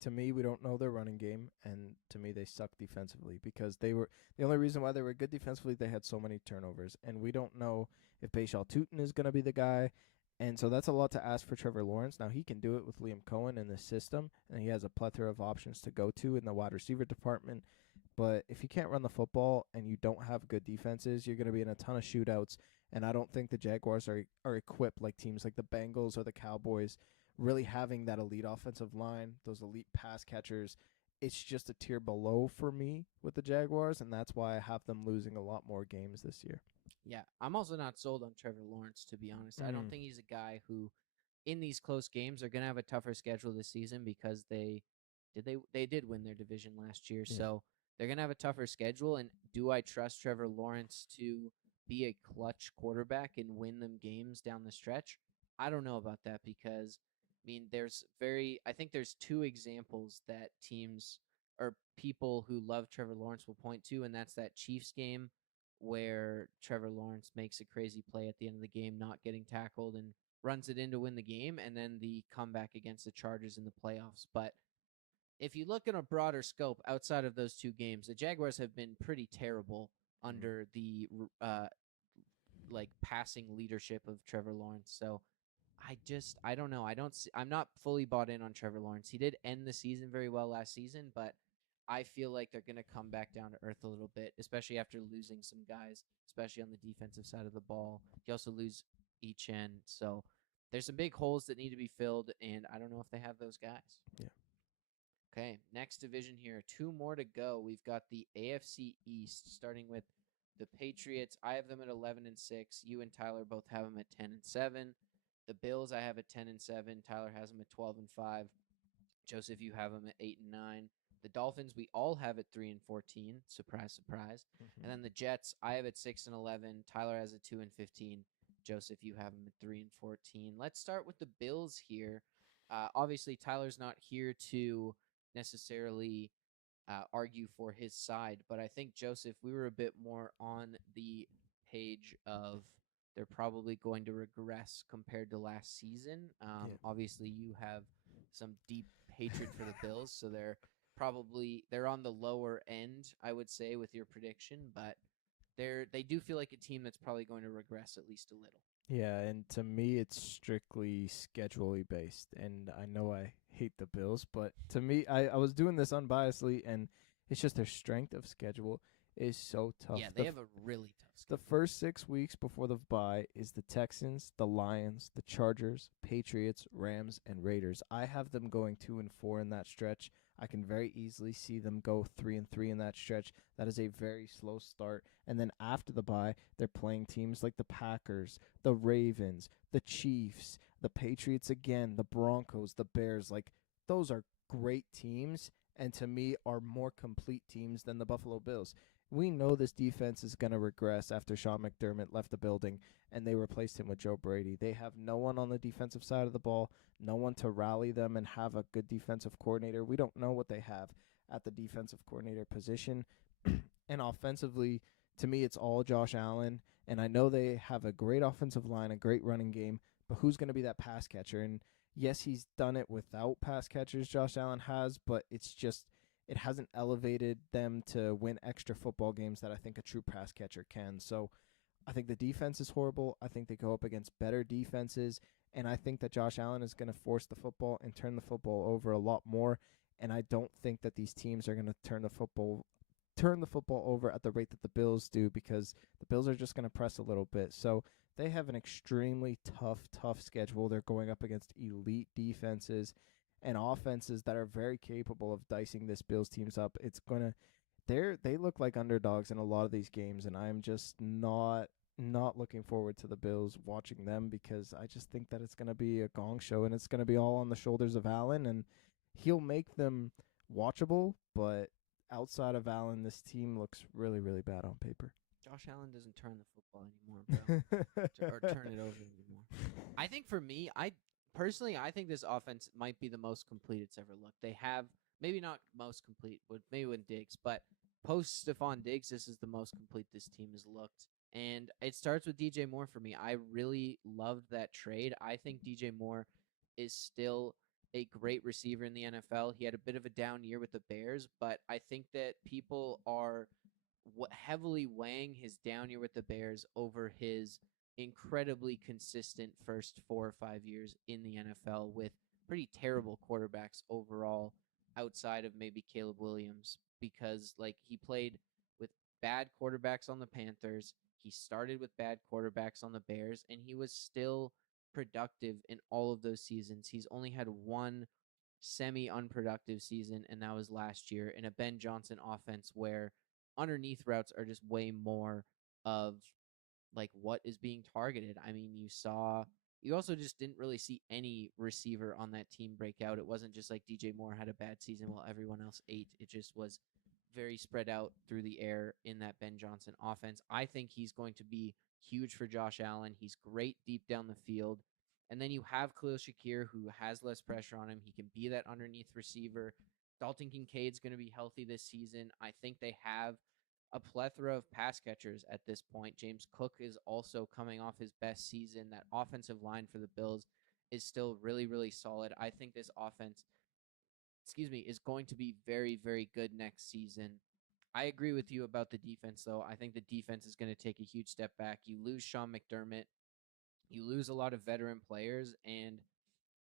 to me, we don't know their running game, and to me, they suck defensively, because they were the only reason why they were good defensively. They had so many turnovers, and we don't know if Bayshaw Tootin is going to be the guy, and so that's a lot to ask for Trevor Lawrence. Now, he can do it with Liam Cohen in the system, and he has a plethora of options to go to in the wide receiver department. But if you can't run the football and you don't have good defenses, you're going to be in a ton of shootouts, and I don't think the Jaguars are equipped like teams like the Bengals or the Cowboys, really having that elite offensive line, those elite pass catchers. It's just a tier below for me with the Jaguars, and that's why I have them losing a lot more games this year. Yeah, I'm also not sold on Trevor Lawrence, to be honest. I don't think he's a guy who, in these close games, are going to have a tougher schedule this season, because they did win their division last year, so they're going to have a tougher schedule. And do I trust Trevor Lawrence to be a clutch quarterback and win them games down the stretch? I don't know about that, because I mean, I think there's 2 examples that teams or people who love Trevor Lawrence will point to, and that's that Chiefs game where Trevor Lawrence makes a crazy play at the end of the game, not getting tackled, and runs it in to win the game, and then the comeback against the Chargers in the playoffs. But if you look in a broader scope outside of those 2 games, the Jaguars have been pretty terrible under the passing leadership of Trevor Lawrence. So I don't know. I'm not fully bought in on Trevor Lawrence. He did end the season very well last season, but I feel like they're going to come back down to earth a little bit, especially after losing some guys, especially on the defensive side of the ball. You also lose Etienne, so there's some big holes that need to be filled, and I don't know if they have those guys. Yeah. Okay, next division here. 2 more to go. We've got the AFC East, starting with the Patriots. I have them at 11-6. You and Tyler both have them at 10-7. The Bills I have at 10-7. Tyler has them at 12-5. Joseph, you have them at 8-9. The Dolphins we all have at 3-14. Surprise, surprise. And then the Jets I have at 6-11. Tyler has at 2-15. Joseph, you have them at 3-14. Let's start with the Bills here. Obviously, Tyler's not here to necessarily argue for his side, but I think, Joseph, we were a bit more on the page of they're probably going to regress compared to last season. Yeah. Obviously, you have some deep hatred for the Bills, so they're on the lower end, I would say, with your prediction, but they do feel like a team that's probably going to regress at least a little. Yeah, and to me, it's strictly schedule based. And I know I hate the Bills, but to me, I was doing this unbiasedly, and it's just their strength of schedule is so tough. Yeah, they have a really tough The schedule. first 6 weeks before the bye is the Texans, the Lions, the Chargers, Patriots, Rams, and Raiders. I have them going 2-4 in that stretch. I can very easily see them go 3-3 in that stretch. That is a very slow start. And then after the bye, they're playing teams like the Packers, the Ravens, the Chiefs, the Patriots again, the Broncos, the Bears. Like, those are great teams, and to me are more complete teams than the Buffalo Bills. We know this defense is going to regress after Sean McDermott left the building and they replaced him with Joe Brady. They have no one on the defensive side of the ball, no one to rally them and have a good defensive coordinator. We don't know what they have at the defensive coordinator position. And offensively, to me, it's all Josh Allen. And I know they have a great offensive line, a great running game, but who's going to be that pass catcher? And yes, he's done it without pass catchers, Josh Allen has, but it's just it hasn't elevated them to win extra football games that I think a true pass catcher can. So I think the defense is horrible. I think they go up against better defenses. And I think that Josh Allen is going to force the football and turn the football over a lot more. And I don't think that these teams are going to turn the football over at the rate that the Bills do, because the Bills are just going to press a little bit. So they have an extremely tough schedule. They're going up against elite defenses and offenses that are very capable of dicing this Bills teams up. They look like underdogs in a lot of these games, and I'm just not looking forward to the Bills watching them, because I just think that it's going to be a gong show and it's going to be all on the shoulders of Allen, and he'll make them watchable, but outside of Allen, this team looks really bad on paper. Josh Allen doesn't turn the football anymore, bro, or turn it over anymore. I think for me, I think this offense might be the most complete it's ever looked. They have maybe not most complete, maybe with Diggs, but post Stephon Diggs, this is the most complete this team has looked. And it starts with DJ Moore for me. I really loved that trade. I think DJ Moore is still a great receiver in the NFL. He had a bit of a down year with the Bears, but I think that people are heavily weighing his down year with the Bears over his incredibly consistent first 4 or 5 years in the NFL with pretty terrible quarterbacks overall outside of maybe Caleb Williams, because like he played with bad quarterbacks on the Panthers, he started with bad quarterbacks on the Bears, and he was still productive in all of those seasons. He's only had one semi unproductive season, and that was last year in a Ben Johnson offense where underneath routes are just way more of like what is being targeted. I mean, you also just didn't really see any receiver on that team break out. It wasn't just like DJ Moore had a bad season while everyone else ate. It just was very spread out through the air in that Ben Johnson offense. I think he's going to be huge for Josh Allen. He's great deep down the field. And then you have Khalil Shakir, who has less pressure on him. He can be that underneath receiver. Dalton Kincaid's going to be healthy this season. I think they have a plethora of pass catchers at this point. James Cook is also coming off his best season. That offensive line for the Bills is still really solid. I think this offense, is going to be very good next season. I agree with you about the defense, though. I think the defense is going to take a huge step back. You lose Sean McDermott, you lose a lot of veteran players, and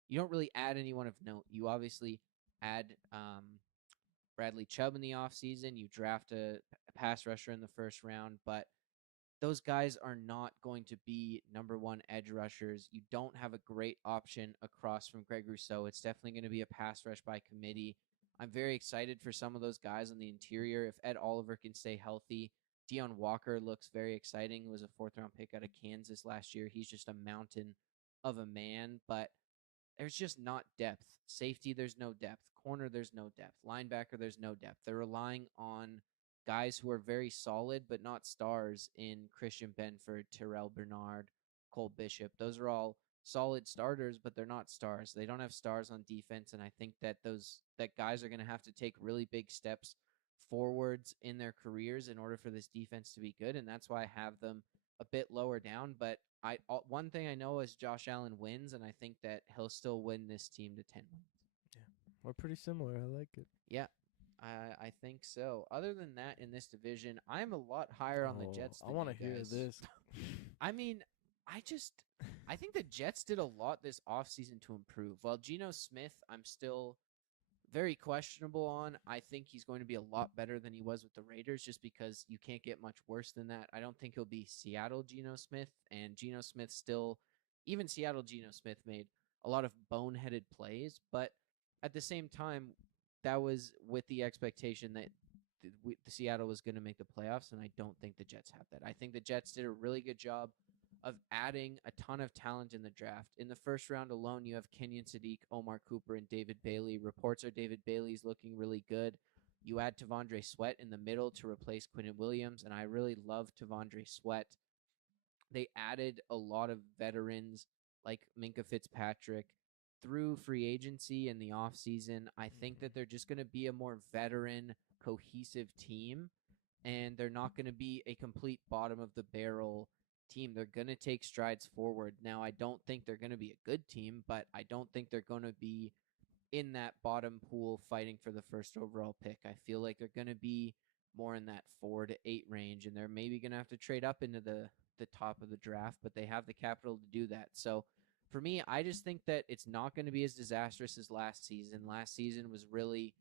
you don't really add anyone of note. You obviously add Bradley Chubb in the offseason. You draft a pass rusher in the first round, but those guys are not going to be number one edge rushers. You don't have a great option across from Greg Rousseau. It's definitely going to be a pass rush by committee. I'm very excited for some of those guys on the interior. If Ed Oliver can stay healthy, Deion Walker looks very exciting. He was a fourth-round pick out of Kansas last year. He's just a mountain of a man, but there's just not depth. Safety, there's no depth. Corner, there's no depth. Linebacker, there's no depth. They're relying on guys who are very solid but not stars in Christian Benford, Terrell Bernard, Cole Bishop. Those are all solid starters, but they're not stars. They don't have stars on defense, and I think that that guys are going to have to take really big steps forwards in their careers in order for this defense to be good, and that's why I have them a bit lower down. But one thing I know is Josh Allen wins, and I think that he'll still win this team to 10 wins. Yeah, we're pretty similar. I like it. Yeah, I think so. Other than that, in this division, I'm a lot higher on the Jets I than want you to hear guys. this. I mean, I think the Jets did a lot this offseason to improve. While Geno Smith, I'm still very questionable on. I think he's going to be a lot better than he was with the Raiders just because you can't get much worse than that. I don't think he'll be Seattle Geno Smith, and Geno Smith still, even Seattle Geno Smith made a lot of boneheaded plays, but at the same time, that was with the expectation that the Seattle was going to make the playoffs, and I don't think the Jets have that. I think the Jets did a really good job of adding a ton of talent in the draft. In the first round alone, you have Kenyon Sadiq, Omar Cooper, and David Bailey. Reports are David Bailey's looking really good. You add Tavondre Sweat in the middle to replace Quinnen Williams, and I really love Tavondre Sweat. They added a lot of veterans like Minka Fitzpatrick through free agency in the offseason. I think that they're just going to be a more veteran, cohesive team, and they're not going to be a complete bottom of the barrel team. They're going to take strides forward. Now, I don't think they're going to be a good team, but I don't think they're going to be in that bottom pool fighting for the first overall pick. I feel like they're going to be more in that 4 to 8 range, and they're maybe going to have to trade up into the top of the draft, but they have the capital to do that. So for me, I just think that it's not going to be as disastrous as last season. Last season was really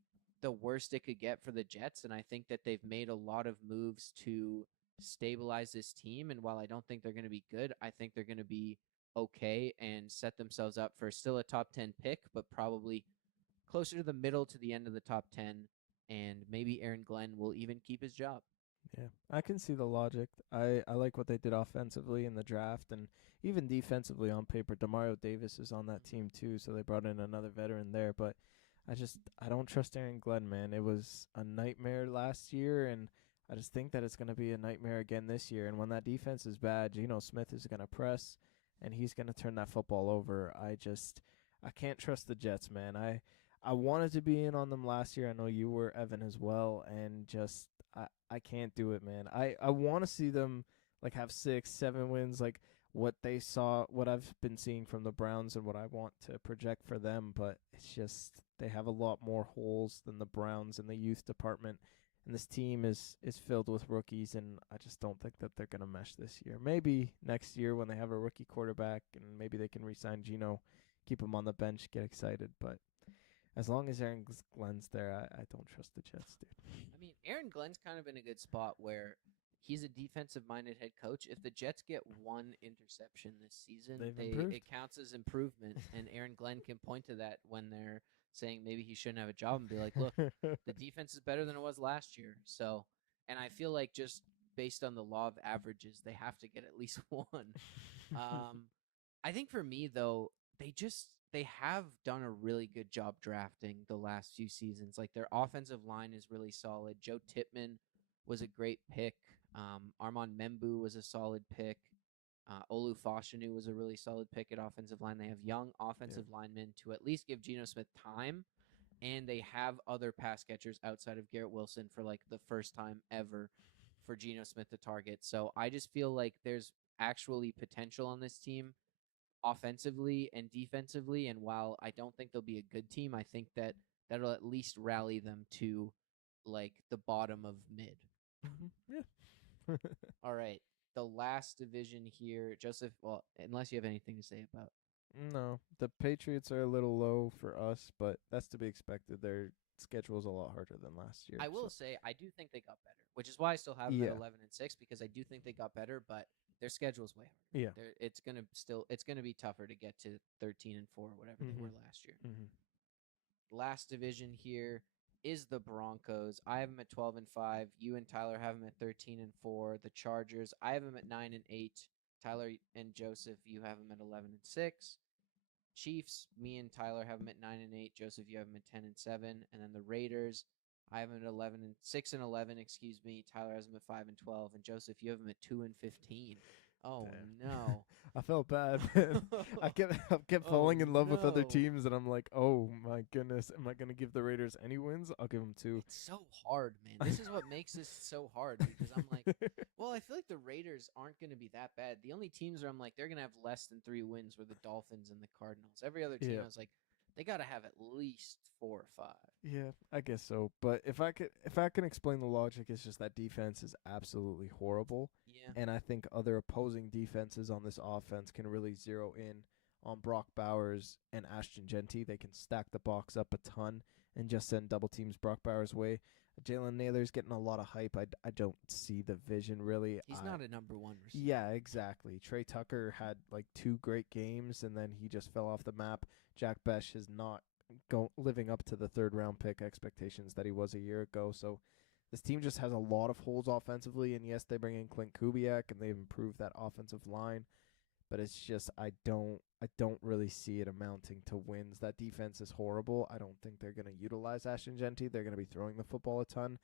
the worst it could get for the Jets, and I think that they've made a lot of moves to stabilize this team. And while I don't think they're going to be good, I think they're going to be okay and set themselves up for still a top 10 pick, but probably closer to the middle to the end of the top 10. And maybe Aaron Glenn will even keep his job. Yeah, I can see the logic. I like what they did offensively in the draft and even defensively on paper. Demario Davis is on that team too, so they brought in another veteran there. But I don't trust Aaron Glenn, man. It was a nightmare last year, and I just think that it's going to be a nightmare again this year. And when that defense is bad, Geno Smith is going to press, and he's going to turn that football over. I can't trust the Jets, man. I wanted to be in on them last year. I know you were, Evan, as well, and just I can't do it, man. I want to see them like have 6, 7 wins, like what I've been seeing from the Browns and what I want to project for them, but it's just they have a lot more holes than the Browns in the youth department. And this team is filled with rookies, and I just don't think that they're going to mesh this year. Maybe next year when they have a rookie quarterback and maybe they can re-sign Geno, keep him on the bench, get excited. But as long as Aaron Glenn's there, I don't trust the Jets, dude. I mean, Aaron Glenn's kind of in a good spot where he's a defensive-minded head coach. If the Jets get 1 interception this season, it counts as improvement, and Aaron Glenn can point to that when they're saying maybe he shouldn't have a job and be like, look, the defense is better than it was last year. So, and I feel like just based on the law of averages, they have to get at least 1. I think for me, though, they have done a really good job drafting the last few seasons. Like their offensive line is really solid. Joe Tippmann was a great pick. Armand Membu was a solid pick. Olu Fashanu was a really solid pick at offensive line. They have young offensive linemen to at least give Geno Smith time, and they have other pass catchers outside of Garrett Wilson for like the first time ever for Geno Smith to target. So I just feel like there's actually potential on this team offensively and defensively, and while I don't think they'll be a good team, I think that that'll at least rally them to like the bottom of mid. Yeah. All right. The last division here, Joseph, well, unless you have anything to say about. No, the Patriots are a little low for us, but that's to be expected. Their schedule is a lot harder than last year. I will say I do think they got better, which is why I still have them at 11-6 because I do think they got better, but their schedule is way harder. Yeah. It's gonna be tougher to get to 13-4 or whatever they were last year. Last division here is the Broncos. I have them at 12-5. You and Tyler have them at 13-4. The Chargers, I have them at 9-8. Tyler and Joseph, you have them at 11-6. Chiefs, me and Tyler have them at 9-8. Joseph, you have them at 10-7. And then the Raiders, I have them at 6-11. Excuse me. Tyler has them at 5-12, and Joseph, you have them at 2-15. Oh no! I felt bad. I kept falling in love with other teams, and I'm like, oh my goodness, am I gonna give the Raiders any wins? I'll give them 2. It's so hard, man. This is what makes this so hard because I'm like, well, I feel like the Raiders aren't going to be that bad. The only teams where I'm like they're going to have less than 3 wins were the Dolphins and the Cardinals. Every other team, Yeah. I was like, they got to have at least 4 or 5. Yeah, I guess so. But if I can explain the logic, it's just that defense is absolutely horrible. Yeah, And I think other opposing defenses on this offense can really zero in on Brock Bowers and Ashton Genty. They can stack the box up a ton and just send double teams Brock Bowers' way. Jalen Naylor's getting a lot of hype. I don't see the vision really. he's not a number 1 receiver. Yeah, exactly. Trey Tucker had like 2 great games and then he just fell off the map. Jack Besh is not living up to the 3rd-round pick expectations that he was a year ago. So this team just has a lot of holes offensively. And yes, they bring in Clint Kubiak and they've improved that offensive line. But it's just I don't really see it amounting to wins. That defense is horrible. I don't think they're going to utilize Ashton Genty. They're going to be throwing the football a ton.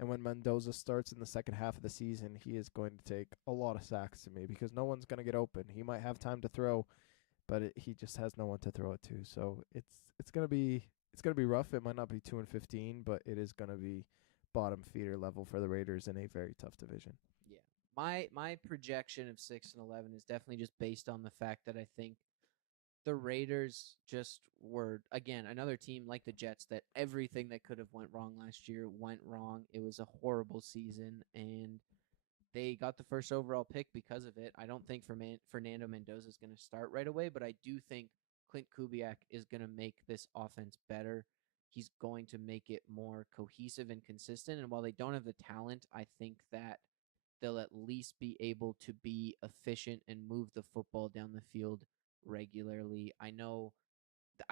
And when Mendoza starts in the second half of the season, he is going to take a lot of sacks to me because no one's going to get open. He might have time to throw, but he just has no one to throw it to. So it's gonna be rough. It might not be 2-15, but it is gonna be bottom feeder level for the Raiders in a very tough division. Yeah. My projection of 6-11 is definitely just based on the fact that I think the Raiders just were again another team like the Jets that everything that could have went wrong last year went wrong. It was a horrible season and they got the first overall pick because of it. I don't think Fernando Mendoza is going to start right away, but I do think Clint Kubiak is going to make this offense better. He's going to make it more cohesive and consistent. And while they don't have the talent, I think that they'll at least be able to be efficient and move the football down the field regularly. I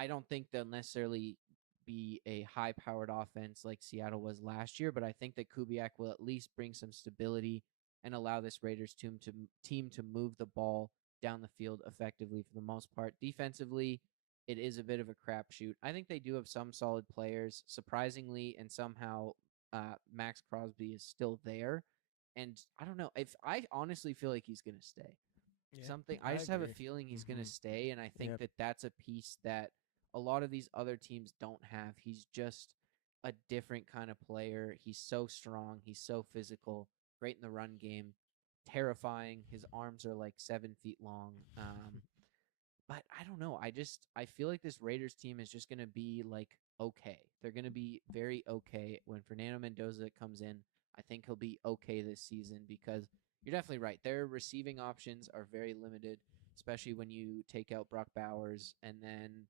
don't think they'll necessarily be a high-powered offense like Seattle was last year, but I think that Kubiak will at least bring some stability and allow this Raiders team to move the ball down the field effectively for the most part. Defensively, it is a bit of a crapshoot. I think they do have some solid players, surprisingly, and somehow Max Crosby is still there. And I don't know if I honestly feel like he's going to stay. Yeah, I just have a agree. feeling he's going to Mhm. stay, and I think Yep. that that's a piece that a lot of these other teams don't have. He's just a different kind of player. He's so strong. He's so physical. Great in the run game. Terrifying. His arms are like 7 feet long. But I don't know. I feel like this Raiders team is just gonna be like okay. They're gonna be very okay when Fernando Mendoza comes in. I think he'll be okay this season because you're definitely right. Their receiving options are very limited, especially when you take out Brock Bowers. And then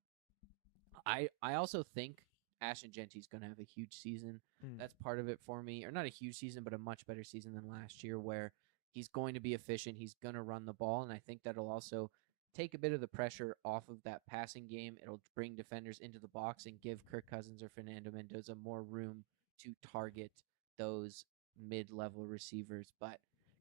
I also think Ashton Genty's gonna have a huge season. Mm. That's part of it for me, or not a huge season, but a much better season than last year, where he's going to be efficient. He's gonna run the ball, and I think that'll also take a bit of the pressure off of that passing game. It'll bring defenders into the box and give Kirk Cousins or Fernando Mendoza more room to target those mid-level receivers. But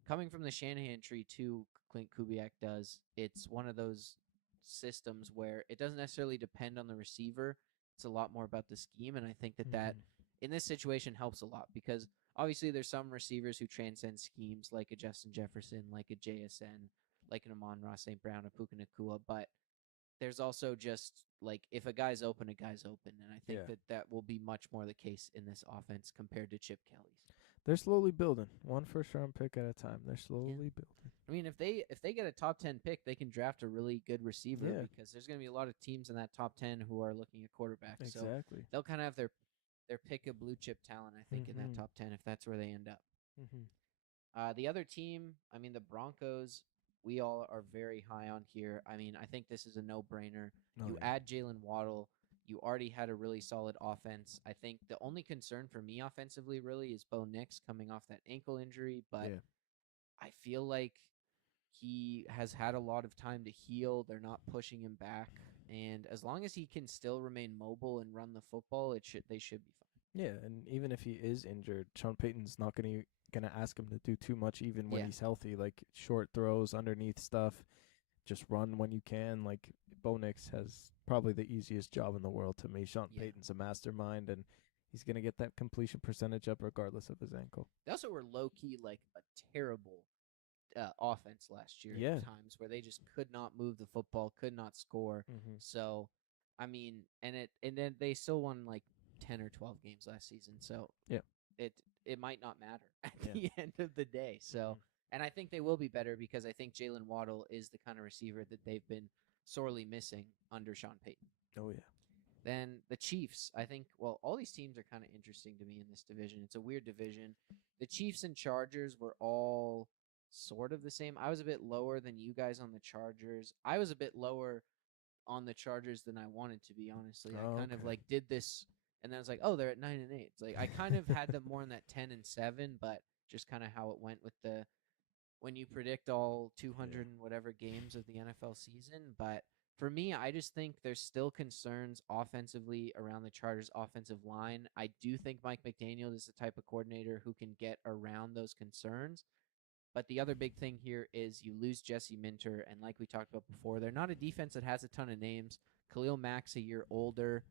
coming from the Shanahan tree too, Clint Kubiak does. It's one of those systems where it doesn't necessarily depend on the receiver. It's a lot more about the scheme, and I think that Mhm. in this situation helps a lot because obviously there's some receivers who transcend schemes like a Justin Jefferson, like a JSN, like an Amon-Ra St. Brown, a Puka Nacua, but there's also just like if a guy's open, a guy's open, and I think Yeah. that will be much more the case in this offense compared to Chip Kelly's. They're slowly building. One first-round pick at a time. They're slowly building. I mean, if they get a top 10 pick, they can draft a really good receiver Yeah. because there's going to be a lot of teams in that top 10 who are looking at quarterbacks. So Exactly. they'll kind of have their pick of blue chip talent, I think, in that Mhm. top 10 if that's where they end up. Mhm. The other team, I mean, the Broncos, we all are very high on here. I mean, I think this is a no-brainer. Oh, You yeah. add Jalen Waddle, you already had a really solid offense. I think the only concern for me offensively really is Bo Nix coming off that ankle injury, but Yeah. I feel like he has had a lot of time to heal. They're not pushing him back, and as long as he can still remain mobile and run the football, they should be fine. Yeah, and even if he is injured, Sean Payton's not gonna ask him to do too much even when Yeah. he's healthy, like short throws, underneath stuff, just run when you can. Like Bo Nix has probably the easiest job in the world to me. Sean Yeah. Payton's a mastermind and he's gonna get that completion percentage up regardless of his ankle. They also were low key like a terrible offense last year Yeah. at times where they just could not move the football, could not score. Mm-hmm. So, I mean, and then they still won like 10 or 12 games last season. So Yeah. it might not matter at Yeah. the end of the day. So Mhm. And I think they will be better because I think Jalen Waddle is the kind of receiver that they've been sorely missing under Sean Payton. Oh yeah. Then the Chiefs, I think, well, all these teams are kind of interesting to me in this division. It's a weird division. The Chiefs and Chargers were all sort of the same. I was a bit lower than you guys on the Chargers. I was a bit lower on the Chargers than I wanted to be, honestly. I kind of Okay. like did this and then I was like, oh, they're at 9-8. It's like I kind of had them more in that 10-7, but just kind of how it went with the when you predict all 200 and whatever games of the NFL season. But for me, I just think there's still concerns offensively around the Chargers' offensive line. I do think Mike McDaniel is the type of coordinator who can get around those concerns. But the other big thing here is you lose Jesse Minter, and like we talked about before, they're not a defense that has a ton of names. Khalil Mack's a year older,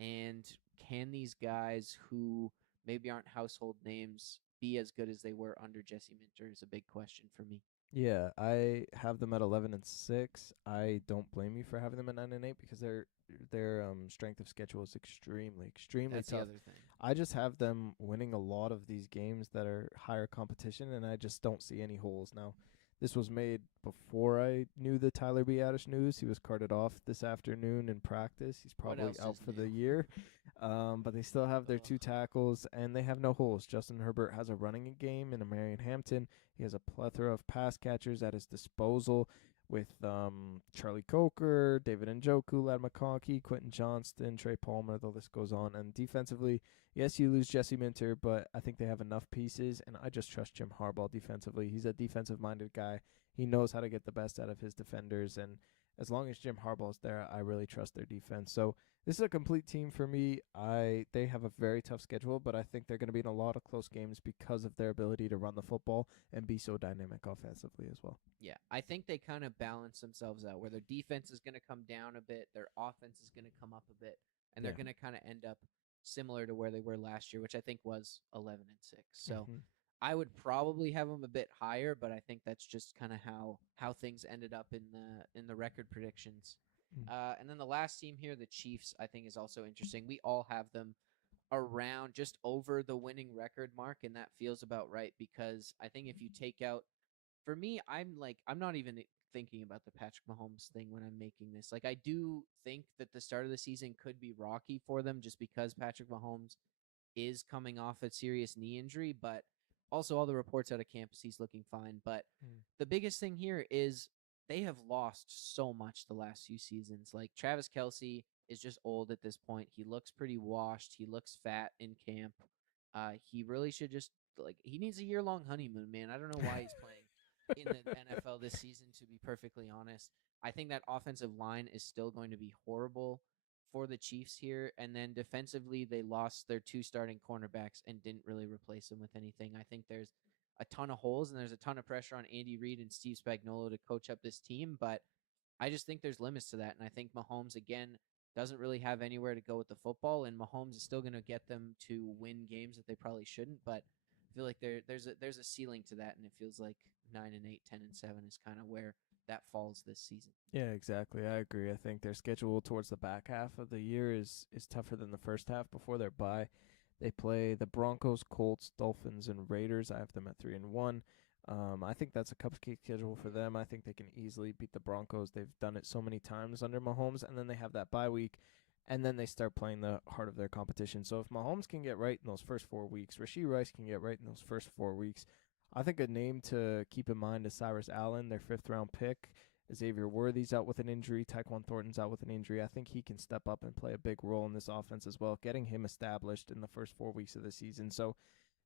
and can these guys who maybe aren't household names be as good as they were under Jesse Minter is a big question for me. Yeah, I have them at 11-6. I don't blame you for having them at 9-8 because their strength of schedule is extremely That's the tough. other thing. I just have them winning a lot of these games that are higher competition, and I just don't see any holes. Now, this was made before I knew the Tyler Biadasz news. He was carted off this afternoon in practice. He's What probably else out is for new? the year. But they still have their Ugh. two tackles, and they have no holes. Justin Herbert has a running game in Marion Hampton. He has a plethora of pass catchers at his disposal with Charlie Coker, David Njoku, Lad McConkey, Quentin Johnston, Trey Palmer. The list goes on. And defensively, yes, you lose Jesse Minter, but I think they have enough pieces, and I just trust Jim Harbaugh defensively. He's a defensive-minded guy. He knows how to get the best out of his defenders, and as long as Jim Harbaugh's there, I really trust their defense. So this is a complete team for me. They have a very tough schedule, but I think they're going to be in a lot of close games because of their ability to run the football and be so dynamic offensively as well. Yeah, I think they kind of balance themselves out where their defense is going to come down a bit, their offense is going to come up a bit, and they're Yeah. going to kind of end up similar to where they were last year, which I think was 11-6. So Mm-hmm. I would probably have them a bit higher, but I think that's just kind of how things ended up in the record predictions. And then the last team here, the Chiefs, I think is also interesting. We all have them around just over the winning record mark, and that feels about right because I think if you take out for me, I'm not even thinking about the Patrick Mahomes thing when I'm making this. Like I do think that the start of the season could be rocky for them just because Patrick Mahomes is coming off a serious knee injury, but also all the reports out of campus he's looking fine. But Mm. the biggest thing here is they have lost so much the last few seasons. Like Travis Kelsey is just old at this point. He looks pretty washed. He looks fat in camp. He really should just he needs a year-long honeymoon, man. I don't know why he's playing in the NFL this season, to be perfectly honest. I think that offensive line is still going to be horrible for the Chiefs here. And then defensively, they lost their two starting cornerbacks and didn't really replace them with anything. I think there's a ton of holes and there's a ton of pressure on Andy Reid and Steve Spagnuolo to coach up this team. But I just think there's limits to that. And I think Mahomes, again, doesn't really have anywhere to go with the football. And Mahomes is still going to get them to win games that they probably shouldn't. But I feel like there's a ceiling to that. And it feels like 9-8, 10-7 is kind of where that falls this season. Yeah, exactly. I agree. I think their schedule towards the back half of the year is tougher than the first half before their bye. They play the Broncos, Colts, Dolphins, and Raiders. I have them at 3-1. I think that's a cupcake schedule for them. I think they can easily beat the Broncos. They've done it so many times under Mahomes, and then they have that bye week, and then they start playing the heart of their competition. So if Mahomes can get right in those first 4 weeks, Rashee Rice can get right in those first 4 weeks. I think a name to keep in mind is Cyrus Allen, their fifth-round pick. Xavier Worthy's out with an injury. Tyquan Thornton's out with an injury. I think he can step up and play a big role in this offense as well, getting him established in the first 4 weeks of the season. So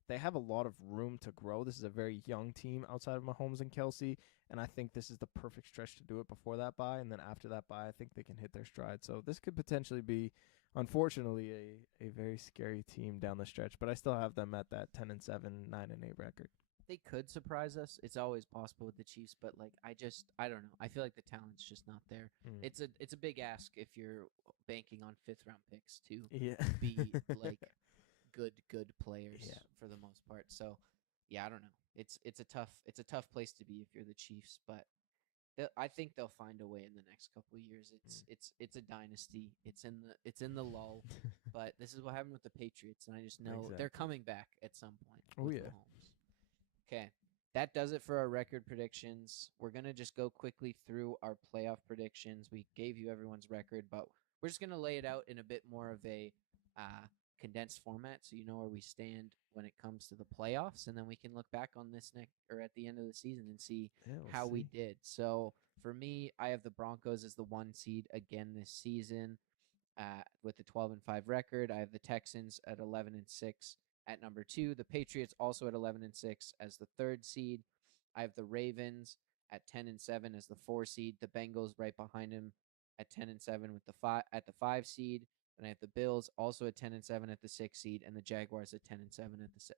they have a lot of room to grow. This is a very young team outside of Mahomes and Kelsey, and I think this is the perfect stretch to do it before that bye. And then after that bye, I think they can hit their stride. So this could potentially be, unfortunately, a very scary team down the stretch. But I still have them at that 10-7, 9-8 record. They could surprise us. It's always possible with the Chiefs, but I don't know. I feel like the talent's just not there. Mm. It's a big ask if you're banking on 5th-round picks to Yeah. be like good players Yeah. for the most part. So, yeah, I don't know. It's a tough place to be if you're the Chiefs, but I think they'll find a way in the next couple of years. It's a dynasty. It's in the lull, but this is what happened with the Patriots, and I just know they're Exactly. coming back at some point. Oh, with yeah. Mahomes. Okay, that does it for our record predictions. We're going to just go quickly through our playoff predictions. We gave you everyone's record, but we're just going to lay it out in a bit more of a condensed format so you know where we stand when it comes to the playoffs. And then we can look back on this next or at the end of the season and see how we did. So for me, I have the Broncos as the 1 seed again this season with a 12-5 record. I have the Texans at 11-6 at number 2. The Patriots also at 11-6 as the 3rd seed. I have the Ravens at 10-7 as the 4 seed. The Bengals right behind him at 10-7 with the 5 seed. And I have the Bills also at 10-7 at the 6 seed, and the Jaguars at 10-7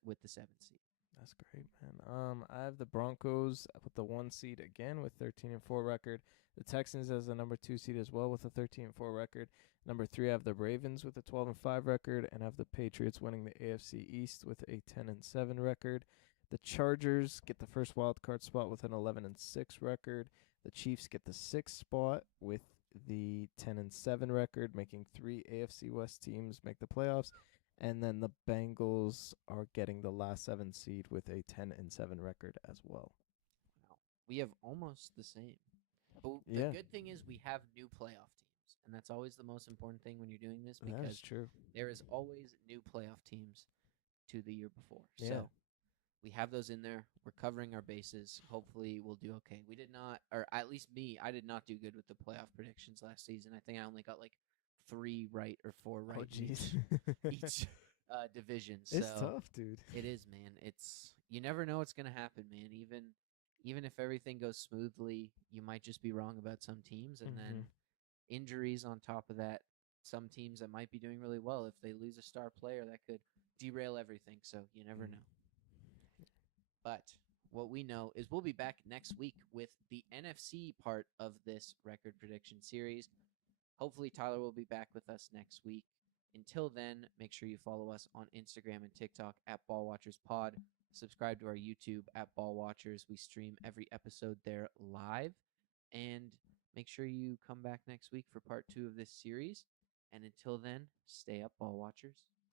with the 7 seed. That's great, man. I have the Broncos with the 1 seed again with 13-4 record. The Texans as the number 2 seed as well with a 13-4 record. Number 3, I have the Ravens with a 12-5 record, and I have the Patriots winning the AFC East with a 10-7 record. The Chargers get the first wild card spot with an 11-6 record. The Chiefs get the 6th spot with the 10-7 record, making 3 AFC West teams make the playoffs. And then the Bengals are getting the last 7 seed with a 10-7 record as well. Wow. We have almost the same. But the good thing is we have new playoff teams. And that's always the most important thing when you're doing this because that's true. There is always new playoff teams to the year before. So we have those in there. We're covering our bases. Hopefully we'll do okay. We did not, or at least me, I did not do good with the playoff predictions last season. I think I only got like 3 right or 4 right each division. It's so tough, dude. It is, man. You never know what's gonna happen, man. Even if everything goes smoothly, you might just be wrong about some teams, and then injuries on top of that. Some teams that might be doing really well, if they lose a star player, that could derail everything. So you never know. But what we know is we'll be back next week with the NFC part of this record prediction series. Hopefully, Tyler will be back with us next week. Until then, make sure you follow us on Instagram and TikTok at BallWatchersPod. Subscribe to our YouTube at BallWatchers. We stream every episode there live. And make sure you come back next week for part 2 of this series. And until then, stay up, Ball Watchers.